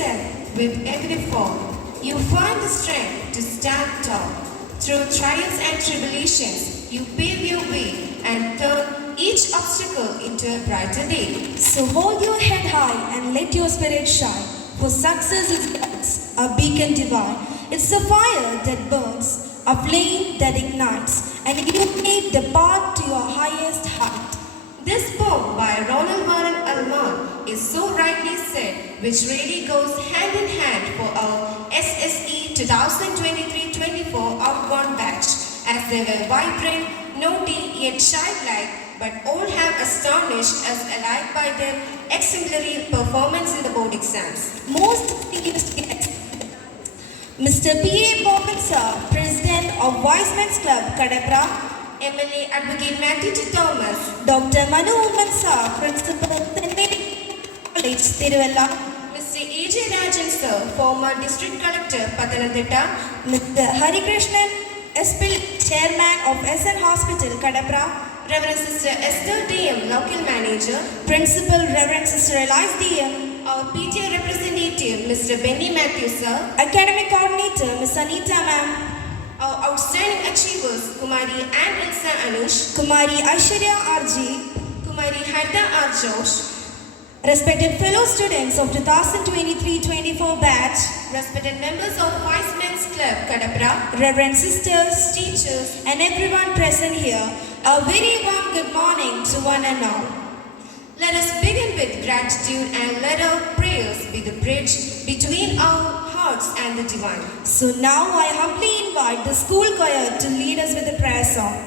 step, with every fall, you find the strength to stand tall. Through trials and tribulations, you pave your way and turn each obstacle into a brighter day. So hold your head high and let your spirit shine, for success is God's, a beacon divine. It's a fire that burns, a flame that ignites, and illuminate the path to your highest height. This poem by Ronald Warren Elmore is so rightly said, which really goes hand in hand for our SSE 2023-24 outbound batch, as they were vibrant, naughty yet childlike, but all have astonished us alike by their exemplary performance in the board exams. Most distinguished guests, Mr. P.A. Bobbin sir, President of Wise Men's Club, Kadapra, MLA Advocate Matthew T. Thomas, Dr. Manu Umman sir, Principal, St. Mary College, Tiruvalla, Mr. A.J. Rajan sir, former District Collector, Pathanamthitta, Mr. Hari Krishnan, SP, Chairman of SN Hospital, Kadapra, Reverend Sister Esther D.M., Local Manager, Principal Reverend Sister Elias D.M., our PTA Representative, Mr. Benny Matthews sir, Academic Coordinator, Ms. Anita ma'am, our outstanding achievers, Kumari and Elsa Anush, Kumari Aishwarya R.G., Kumari Haida R. Josh, respected fellow students of 2023-24 batch, respected members of Wise Men's Club, Kadapra, Reverend Sisters, teachers, and everyone present here, a very warm good morning to one and all. let us begin with gratitude and let our prayers be the bridge between our hearts and the divine. So now I humbly invite the school choir to lead us with a prayer song.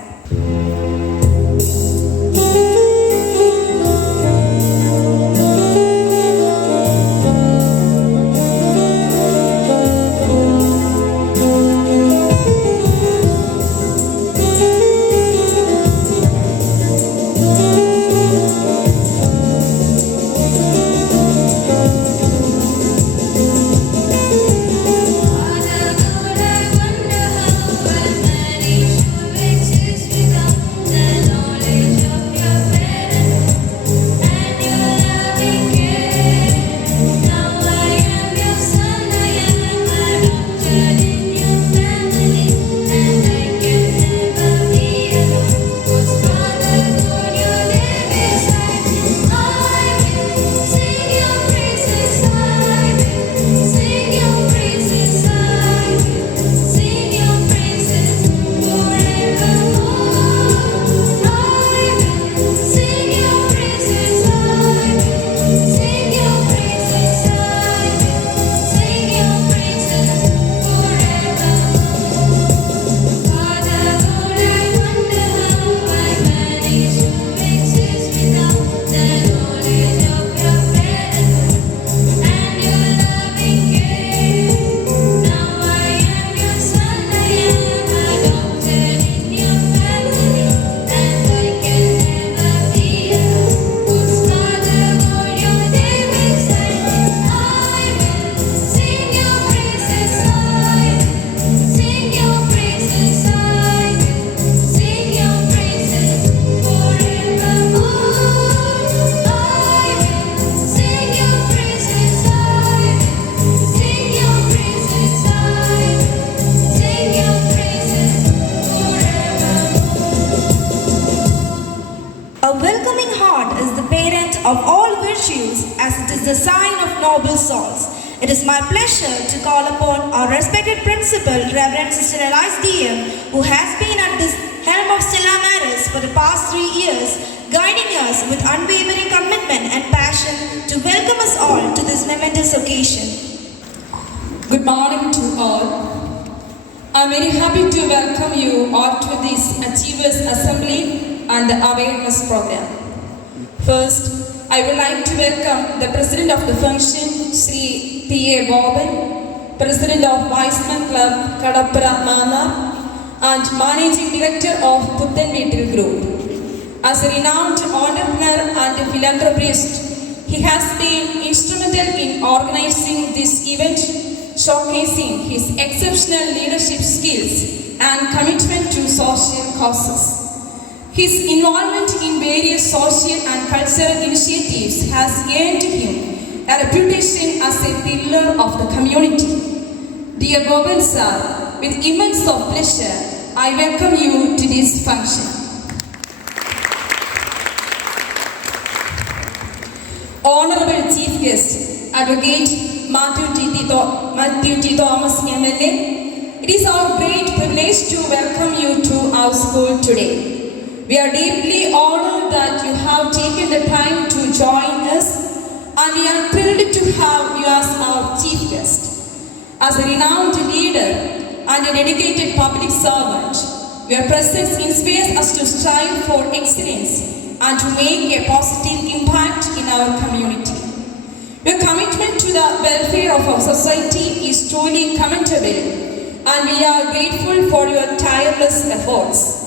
Of all virtues, as it is the sign of noble souls. It is my pleasure to call upon our respected principal, Reverend Sister Elias D.M., who has been at the helm of Stella Maris for the past 3 years, guiding us with unwavering commitment and passion to welcome us all to this momentous occasion. Good morning to all. I am very happy to welcome you all to this Achievers Assembly and the Awareness Program. First, I would like to welcome the President of the function, Sri P.A. Bobbin, President of Wise Men Club, Kadapra Mana, and Managing Director of Puthanveetil Group. As a renowned entrepreneur and philanthropist, he has been instrumental in organizing this event, showcasing his exceptional leadership skills and commitment to social causes. His involvement in various social and cultural initiatives has earned him a reputation as a pillar pillar of the community. Dear Boban sir, with immense of pleasure, I welcome you to this function. Honorable Chief Guest, Advocate Matthew T. Thomas MLA, it is our great privilege to welcome you to our school today. We are deeply honored that you have taken the time to join us, and we are thrilled to have you as our chief guest. As a renowned leader and a dedicated public servant, your presence inspires us to strive for excellence and to make a positive impact in our community. Your commitment to the welfare of our society is truly commendable, and we are grateful for your tireless efforts.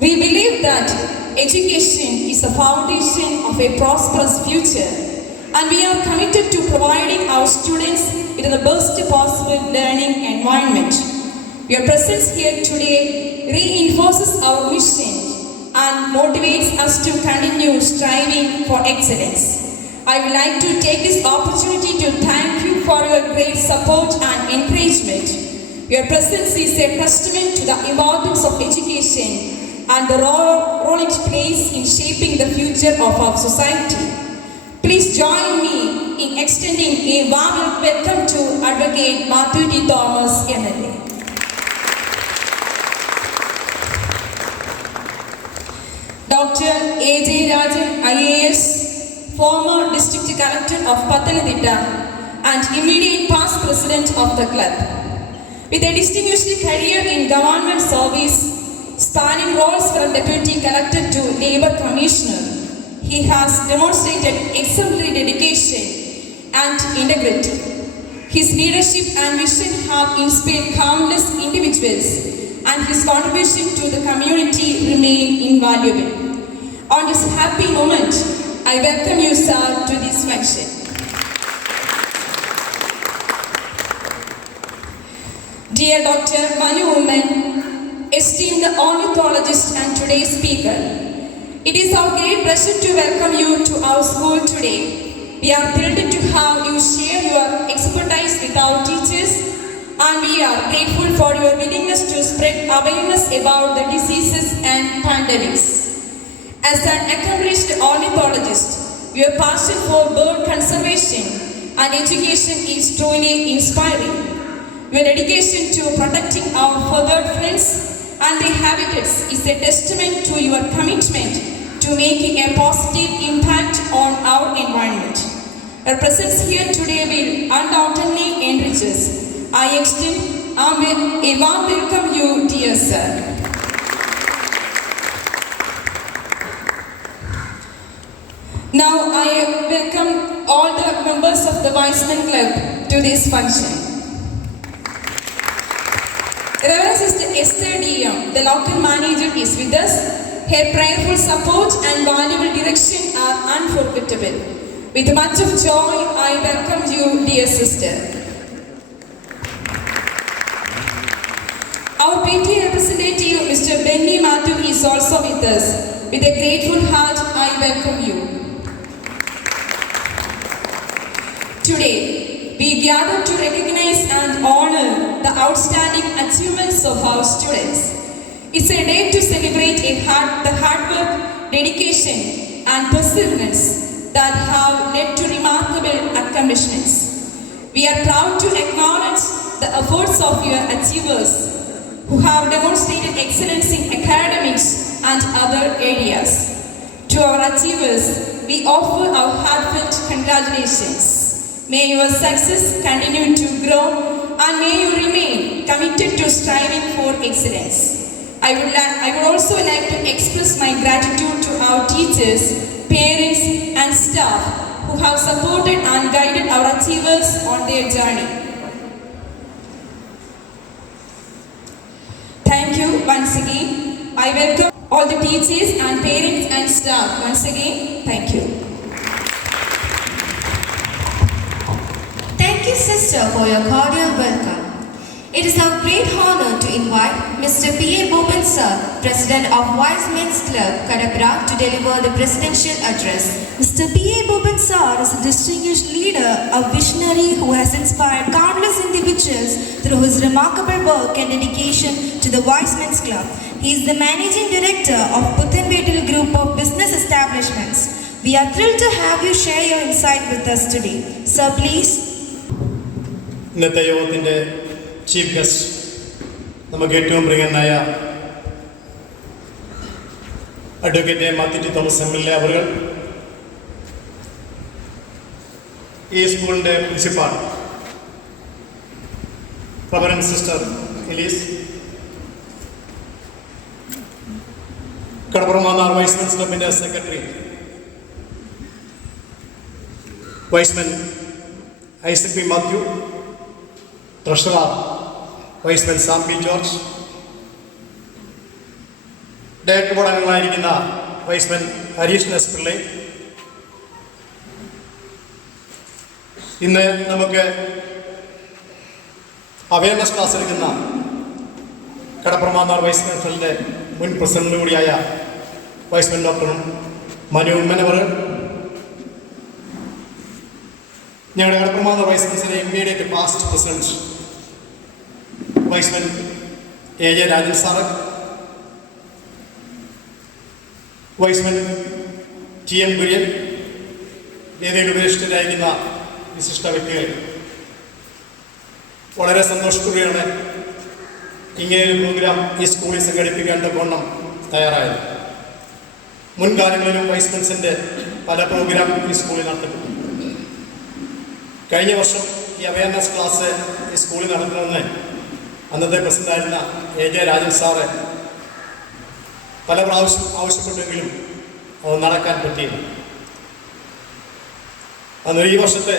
We believe that education is the foundation of a prosperous future, and we are committed to providing our students with the best possible learning environment. Your presence here today reinforces our mission and motivates us to continue striving for excellence. I would like to take this opportunity to thank you for your great support and encouragement. Your presence is a testament to the importance of education and the role it plays in shaping the future of our society. Please join me in extending a warm welcome to Advocate Matthew T. Thomas, MLA. Dr. A.J. Rajan, IAS, former District Collector of Pathanamthitta and immediate past President of the club. With a distinguished career in government service, spanning roles from Deputy Collector to Labour Commissioner, he has demonstrated exemplary dedication and integrity. His leadership and vision have inspired countless individuals, and his contribution to the community remain invaluable. On this happy moment, I welcome you, sir, to this function. Dear Dr. Manu Woman, esteemed ornithologist and today's speaker, it is our great pleasure to welcome you to our school today. We are thrilled to have you share your expertise with our teachers, and we are grateful for your willingness to spread awareness about the diseases and pandemics. As an accomplished ornithologist, your passion for bird conservation and education is truly inspiring. Your dedication to protecting our feathered friends and their habitats is a testament to your commitment to making a positive impact on our environment. Your presence here today will undoubtedly enrich us. I extend a warm welcome you, dear sir. Now I welcome all the members of the Wiseman Club to this function. Reverend Sister Esther DM, the local manager, is with us. Her prayerful support and valuable direction are unforgettable. With much of joy, I welcome you, dear sister. Our PTA representative, Mr. Benny Matthew, is also with us. With a grateful heart, I welcome you. Today, we gather to recognize and honor the outstanding achievements of our students. It's a day to celebrate the hard work, dedication, and perseverance that have led to remarkable accomplishments. We are proud to acknowledge the efforts of your achievers who have demonstrated excellence in academics and other areas. To our achievers, we offer our heartfelt congratulations. May your success continue to grow, and may you remain committed to striving for excellence. I would also like to express my gratitude to our teachers, parents, and staff who have supported and guided our achievers on their journey. Thank you once again. I welcome all the teachers and parents and staff once again. Thank you. Thank you, sister, for your cordial welcome. It is our great honor to invite Mr. P.A. Boban sir, President of Wise Men's Club, Kadabra, to deliver the presidential address. Mr. P.A. Boban Praveen Sir is a distinguished leader, a visionary who has inspired countless individuals through his remarkable work and dedication to the Wise Men's Club. He is the Managing Director of Puthenvetil Group of Business Establishments. We are thrilled to have you share your insight with us today. Sir, please. ഇന്നത്തെ യോഗത്തിൻ്റെ chief guest നമുക്ക് ഏറ്റവും പ്രിയനായ advocate Mathew T Thomas MLA അവർ, ഈ സ്കൂളിൻ്റെ principal reverend sister Elise, Kadappuram Mannar Y's men's ക്ലബിൻ്റെ secretary Y's men Isaac P Mathew, treasurer Y's men Sam P George, director board അംഗങ്ങളായിരിക്കുന്ന വൈസ്മെൻ ഹരീഷ് എസ് പിള്ളെ. ഇന്ന് നമുക്ക് അവയർനെസ് ക്ലാസ് എടുക്കുന്ന കടപ്പുറം മാന്നാർ വൈസ് മെൻസിൻ്റെ മുൻ പ്രസിഡന്റ് കൂടിയായ വൈസ്മെൻ ഡോക്ടർ മനു ഉമ്മനവർ, ഞങ്ങളുടെ കടപ്പുറം മാന്നാർ വൈസ് മെൻസിൻ്റെ immediate past president Y's men AJ Rajan sir, Y's men TM Kurian, വേദിയിൽ ഉപേക്ഷിതരായിരിക്കുന്ന വിശിഷ്ട വ്യക്തികൾ, വളരെ സന്തോഷത്തോടെയാണ് ഇങ്ങനെയൊരു പ്രോഗ്രാം ഈ സ്കൂളിൽ സംഘടിപ്പിക്കാൻ വണ്ണം തയ്യാറായത്. മുൻകാലങ്ങളിലും വൈസ് മെൻസിൻ്റെ പല പ്രോഗ്രാം ഈ സ്കൂളിൽ നടത്തിയിട്ടുണ്ട്. കഴിഞ്ഞ വർഷം ഈ അവയർനെസ് ക്ലാസ് ഈ സ്കൂളിൽ നടത്തുന്നതെന്ന് അന്നത്തെ പ്രസിഡന്റായിരുന്ന AJ രാജൻ സാറ് പല പ്രാവശ്യം ആവശ്യപ്പെട്ടെങ്കിലും അത് നടക്കാൻ പറ്റിയില്ല. അന്നൊരു ഈ വർഷത്തെ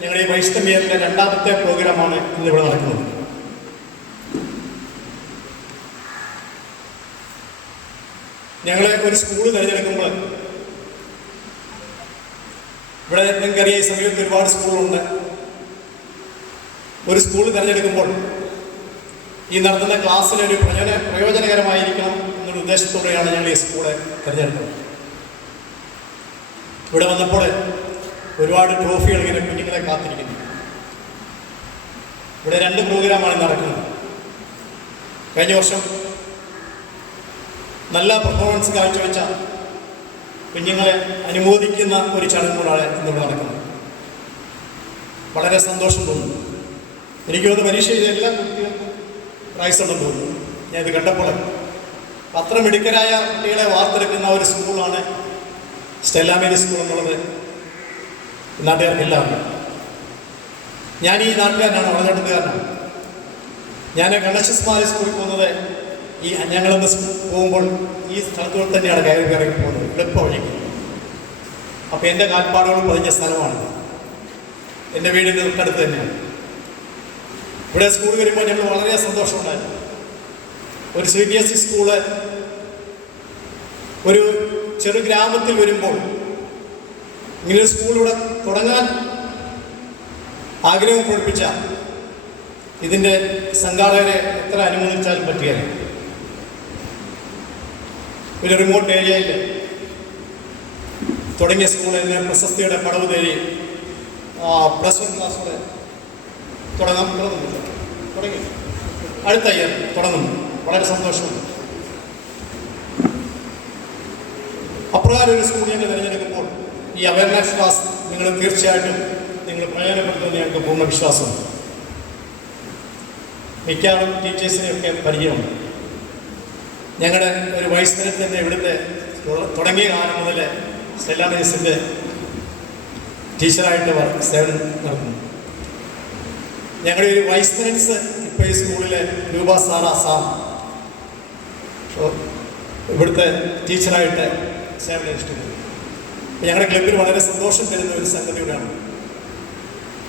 ഞങ്ങളുടെ ഈ വൈഷ്ണവ് ഇയറിൻ്റെ രണ്ടാമത്തെ പ്രോഗ്രാമാണ് ഇന്നിവിടെ നടക്കുന്നത്. ഞങ്ങൾ ഒരു സ്കൂൾ തിരഞ്ഞെടുക്കുമ്പോൾ, ഇവിടെ നിങ്ങൾക്കറിയാം ഈ സമയത്ത് ഒരുപാട് സ്കൂളുണ്ട്. ഒരു സ്കൂൾ തിരഞ്ഞെടുക്കുമ്പോൾ ഈ നടത്തുന്ന ക്ലാസ്സിനൊരു പ്രയോജനകരമായിരിക്കണം എന്നൊരു ഉദ്ദേശത്തോടെയാണ് ഞങ്ങൾ ഈ സ്കൂളെ തിരഞ്ഞെടുത്തത്. ഇവിടെ വന്നപ്പോൾ ഒരുപാട് ട്രോഫികൾ ഇങ്ങനെ കുഞ്ഞുങ്ങളെ കാത്തിരിക്കുന്നു. ഇവിടെ 2 പ്രോഗ്രാമാണ് നടക്കുന്നത്. കഴിഞ്ഞ വർഷം നല്ല പെർഫോമൻസ് കാഴ്ചവെച്ച കുഞ്ഞുങ്ങളെ അനുമോദിക്കുന്ന ഒരു ചടങ്ങുകളാണ് ഇന്നിവിടെ നടക്കുന്നത്. വളരെ സന്തോഷം തോന്നുന്നു. എനിക്ക് തോന്നുന്നു പരീക്ഷ ചെയ്ത എല്ലാ കുട്ടികൾക്കും പ്രൈസ് ഉണ്ടെന്ന് തോന്നുന്നു. ഞാൻ ഇത് കണ്ടപ്പോൾ അത്ര മിടുക്കരായ കുട്ടികളെ വാർത്തെടുക്കുന്ന ഒരു സ്കൂളാണ് സ്റ്റെല്ല മേരി സ്കൂൾ എന്നുള്ളത് നാട്ടുകാർക്കെല്ലാം അറിയാം. ഞാൻ ഈ നാട്ടുകാരനാണ്, വളരെടുത്തുകാരനാണ്. ഞാൻ ഗണേശസ്മാരി സ്കൂളിൽ പോകുന്നത് ഈ ഞങ്ങളൊന്ന് പോകുമ്പോൾ ഈ സ്ഥലത്തോട് തന്നെയാണ് കയറി പോകുന്നത്, എളുപ്പ വഴിക്ക്. അപ്പോൾ എൻ്റെ കാൽപ്പാടുകൾ പതിഞ്ഞ സ്ഥലമാണ്. എൻ്റെ വീടിൻ്റെ തൊട്ടടുത്ത് തന്നെയാണ്. ഇവിടെ സ്കൂൾ വരുമ്പോൾ ഞങ്ങൾ വളരെ സന്തോഷമുണ്ടായിരുന്നു. ഒരു CBSE സ്കൂള് ഒരു ചെറു ഗ്രാമത്തിൽ വരുമ്പോൾ ഇങ്ങനൊരു സ്കൂൾ ഇവിടെ തുടങ്ങാൻ ആഗ്രഹം പ്രകടിപ്പിച്ച ഇതിൻ്റെ സംഘാടകരെ എത്ര അനുമോദിച്ചാലും പറ്റുകയില്ല. ഒരു റിമോട്ട് ഏരിയയിൽ തുടങ്ങിയ സ്കൂളിൽ പ്രശസ്തിയുടെ പടവ് തേടി +1 ക്ലാസ്സോടെ തുടങ്ങി അടുത്ത ഇയർ തുടങ്ങുന്നു. വളരെ സന്തോഷമുണ്ട്. അപ്രകാരം ഒരു സ്കൂൾ ഞങ്ങൾ തിരഞ്ഞെടുക്കുമ്പോൾ ഈ അവയർനെസ് ക്ലാസ് നിങ്ങൾ തീർച്ചയായിട്ടും നിങ്ങൾ പ്രയോജനപ്പെടുത്തുമെന്ന് ഞങ്ങൾക്ക് പൂർണ്ണ വിശ്വാസമുണ്ട്. മിക്കവാറും ടീച്ചേഴ്സിനെയൊക്കെ പരിചയമുണ്ട്. ഞങ്ങളുടെ ഒരു വൈസ് മെൻസ് തന്നെ ഇവിടുത്തെ തുടങ്ങിയ കാലം മുതൽ സ്റ്റെല്ല മേരീസിൻ്റെ ടീച്ചറായിട്ട് സേവനം നടത്തുന്നു. ഞങ്ങളുടെ ഒരു വൈസ് മെൻസ് ഇപ്പോൾ ഈ സ്കൂളിലെ രൂപ സാറ സാം ഇവിടുത്തെ ടീച്ചറായിട്ട് സേവനം അനുഷ്ഠിക്കുന്നു. ഞങ്ങളുടെ ക്ലബിൽ വളരെ സന്തോഷം തരുന്ന ഒരു സംഗതിയോടാണ്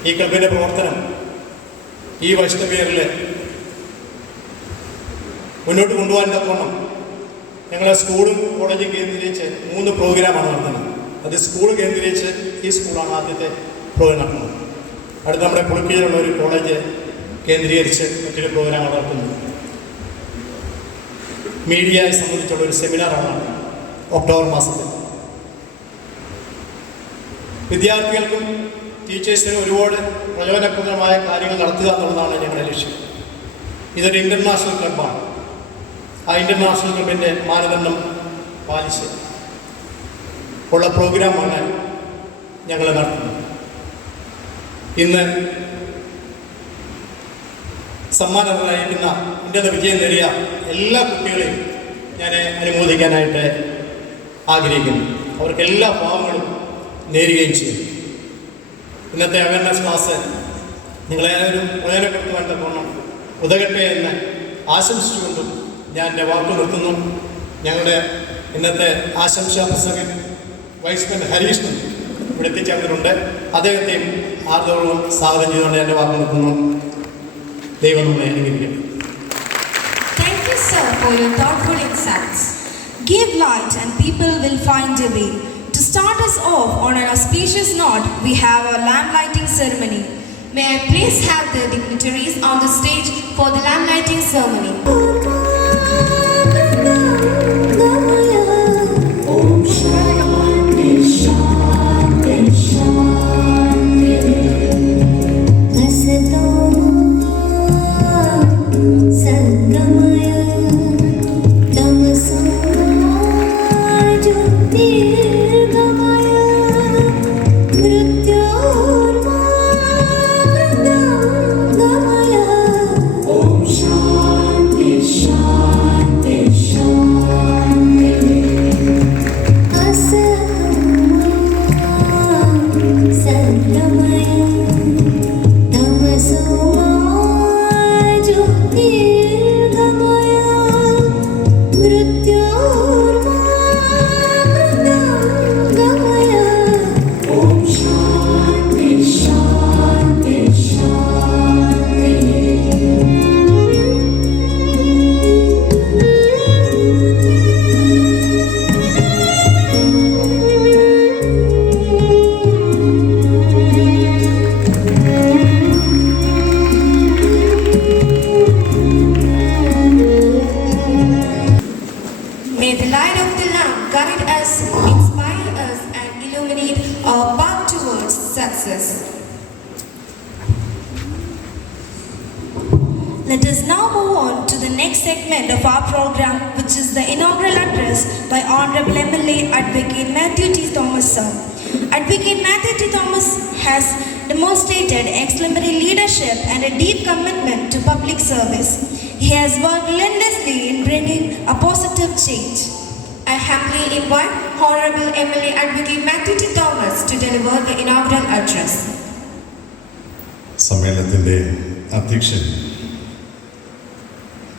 ഈ ക്ലബിൻ്റെ പ്രവർത്തനം. ഈ വൈഷ്ണവിയറിൽ മുന്നോട്ട് കൊണ്ടുപോകാൻ തക്കവണ്ണം ഞങ്ങളെ സ്കൂളും കോളേജും കേന്ദ്രീകരിച്ച് 3 പ്രോഗ്രാമാണ് നടത്തുന്നത്. അത് സ്കൂൾ കേന്ദ്രീകരിച്ച് ഈ സ്കൂളാണ് ആദ്യത്തെ പ്രോഗ്രാം നടത്തുന്നത്. അടുത്ത് നമ്മുടെ പുളിക്കീഴിലുള്ള ഒരു കോളേജ് കേന്ദ്രീകരിച്ച് മറ്റൊരു പ്രോഗ്രാമാണ് നടത്തുന്നത്. മീഡിയയെ സംബന്ധിച്ചുള്ള ഒരു സെമിനാറാണ് ഒക്ടോബർ മാസത്തിൽ. വിദ്യാർത്ഥികൾക്കും ടീച്ചേഴ്സിനും ഒരുപാട് പ്രയോജനപ്രദമായ കാര്യങ്ങൾ നടത്തുക എന്നുള്ളതാണ് ഞങ്ങളുടെ ലക്ഷ്യം. ഇതൊരു ഇൻ്റർനാഷണൽ ക്ലബ്ബാണ്. ആ ഇൻ്റർനാഷണൽ ക്ലബിൻ്റെ മാനദണ്ഡം പാലിച്ച് ഉള്ള പ്രോഗ്രാമാണ് ഞങ്ങൾ നടത്തുന്നത്. ഇന്ന് സമ്മാനങ്ങളായിരിക്കുന്ന ഉന്നത വിജയം നേടിയ എല്ലാ കുട്ടികളെയും ഞാൻ അനുമോദിക്കാനായിട്ട് ആഗ്രഹിക്കുന്നു. അവർക്ക് എല്ലാ ഭാവങ്ങളും നേരുകയും ചെയ്യും. ഇന്നത്തെ അവയർനെസ് ക്ലാസ് നിങ്ങളേവരും പ്രയോജനപ്പെടുത്തുവാൻ തക്കവണ്ണം ഉതകട്ടെ എന്ന് ആശംസിച്ചുകൊണ്ടും ഞാൻ എൻ്റെ വാക്ക് നിർത്തുന്നു. ഞങ്ങളുടെ ഇന്നത്തെ ആശംസാ പ്രസംഗം വൈസ് പ്രസിഡന്റ് ഹരീഷ്ണൻ ഇവിടെ എത്തിച്ചേർന്നിട്ടുണ്ട്. അദ്ദേഹത്തെയും ആർദ്രപൂർവ്വം സ്വാഗതം ചെയ്തുകൊണ്ട് എൻ്റെ വാക്ക് നിർത്തുന്നു. ദൈവം നമ്മളെ അനുഗ്രഹിക്കട്ടെ. Thank you, sir, for your thoughtful insights. Give light and people will find a way. To start us off on an auspicious note, we have our lamp lighting ceremony. May I please have the dignitaries on the stage for the lamp lighting ceremony. May the light of the lamp guide us, inspire us, and illuminate our path towards success. Let us now move on to the next segment of our program, which is the inaugural address by Honorable MLA Advocate Matthew T. Thomas, sir. Advocate Matthew T. Thomas has demonstrated exemplary leadership and a deep commitment to public service. He has worked relentlessly in bringing a positive change. I humbly invite Honorable MLA Advocate Matthew T. Thomas to deliver the inaugural address. സമ്മേളനത്തിൻ്റെ അധ്യക്ഷൻ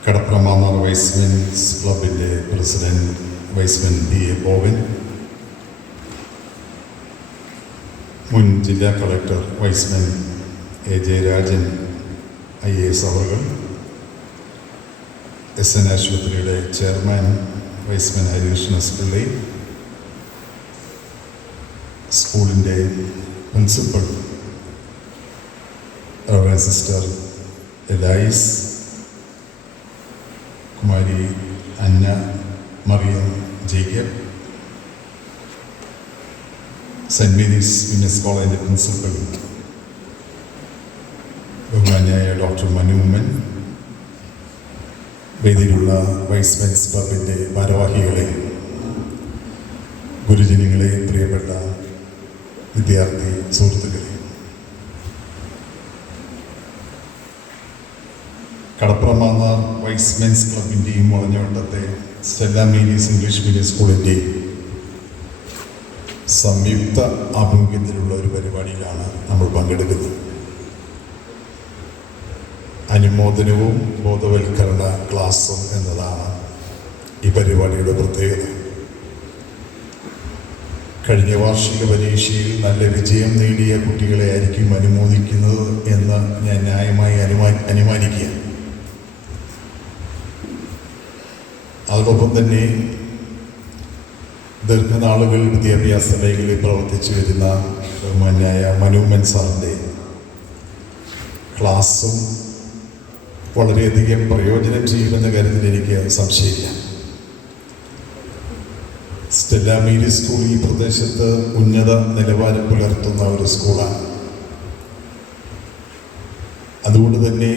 Kadapra Mannar Y's men's ക്ലബിൻ്റെ president Y's men P A Bovan, മുൻ ജില്ലാ collector Y's men A Jayarajan IAS അവർ, SN ആശുപത്രിയുടെ chairman Y's men Harikrishna Pillai, സ്കൂളിൻ്റെ principal reverend sister Elise, Kumari Anna Mariyam Jacob, Saint Mary's women's കോളേജിൻ്റെ principal ബഹുമാന്യായ ഡോക്ടർ മനുമ്മൻ, വേദിയിലുള്ള വൈസ്മെൻസ് ക്ലബിൻ്റെ ഭാരവാഹികളെ, ഗുരുജനങ്ങളെ, പ്രിയപ്പെട്ട വിദ്യാർത്ഥി സുഹൃത്തുക്കളെ, കടപ്രമാന്നാർ വൈസ്മെൻസ് ക്ലബിൻ്റെയും മുളഞ്ഞവട്ടത്തെ സ്റ്റെല്ല മേരീസ് ഇംഗ്ലീഷ് മീഡിയം സ്കൂളിൻ്റെയും സംയുക്ത ആഭിമുഖ്യത്തിലുള്ള ഒരു പരിപാടിയിലാണ് നമ്മൾ പങ്കെടുക്കുന്നത്. അനുമോദനവും ബോധവൽക്കരണ ക്ലാസും എന്നതാണ് ഈ പരിപാടിയുടെ പ്രത്യേകത. കഴിഞ്ഞ വാർഷിക പരീക്ഷയിൽ നല്ല വിജയം നേടിയ കുട്ടികളെ ആയിരിക്കും അനുമോദിക്കുന്നത് എന്ന് ഞാൻ ന്യായമായി അനുമാനിക്കുക. അതോടൊപ്പം തന്നെ ദീർഘനാളുകൾ വിദ്യാഭ്യാസ മേഖലയിൽ പ്രവർത്തിച്ചു വരുന്ന ബഹുമാന്യായ മനുമ്മൻ സാറിൻ്റെ ക്ലാസ്സും വളരെയധികം പ്രയോജനം ചെയ്യുമെന്ന കാര്യത്തിൽ എനിക്ക് സംശയമില്ല. സ്റ്റെല്ല മേരി സ്കൂൾ ഈ പ്രദേശത്ത് ഉന്നത നിലവാരം പുലർത്തുന്ന ഒരു സ്കൂളാണ്. അതുകൊണ്ട് തന്നെ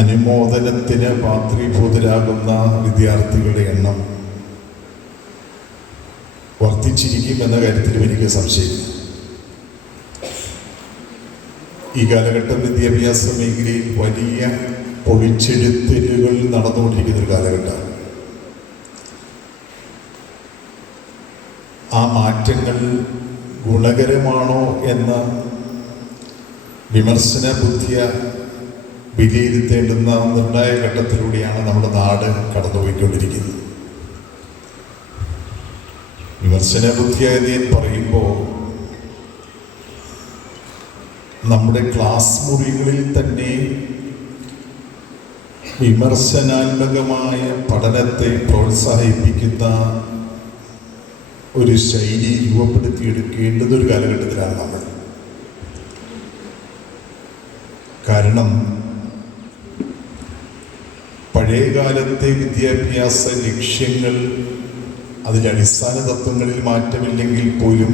അനുമോദനത്തിന് പാത്രീഭൂതരാകുന്ന വിദ്യാർത്ഥികളുടെ എണ്ണം വർദ്ധിച്ചിരിക്കും എന്ന കാര്യത്തിലും എനിക്ക് സംശയമില്ല. ഈ കാലഘട്ടം വിദ്യാഭ്യാസ മേഖലയിൽ വലിയ പൊളിച്ചെഴുത്തലുകൾ നടന്നുകൊണ്ടിരിക്കുന്ന ഒരു കാലഘട്ടമാണ്. ആ മാറ്റങ്ങൾ ഗുണകരമാണോ എന്ന വിമർശന ബുദ്ധിയ വിലയിരുത്തേണ്ടുന്ന നിർണായക ഘട്ടത്തിലൂടെയാണ് നമ്മുടെ നാട് കടന്നുപോയിക്കൊണ്ടിരിക്കുന്നത്. വിമർശന ബുദ്ധിയായത് ഞാൻ പറയുമ്പോൾ നമ്മുടെ ക്ലാസ് മുറികളിൽ തന്നെ വിമർശനാത്മകമായ പഠനത്തെ പ്രോത്സാഹിപ്പിക്കുന്ന ഒരു ശൈലി രൂപപ്പെടുത്തിയെടുക്കേണ്ടുന്ന ഒരു കാലഘട്ടത്തിലാണ് നമ്മൾ. കാരണം പഴയകാലത്തെ വിദ്യാഭ്യാസ ലക്ഷ്യങ്ങൾ, അതിൻ്റെ അടിസ്ഥാന തത്വങ്ങളിൽ മാറ്റമില്ലെങ്കിൽ പോലും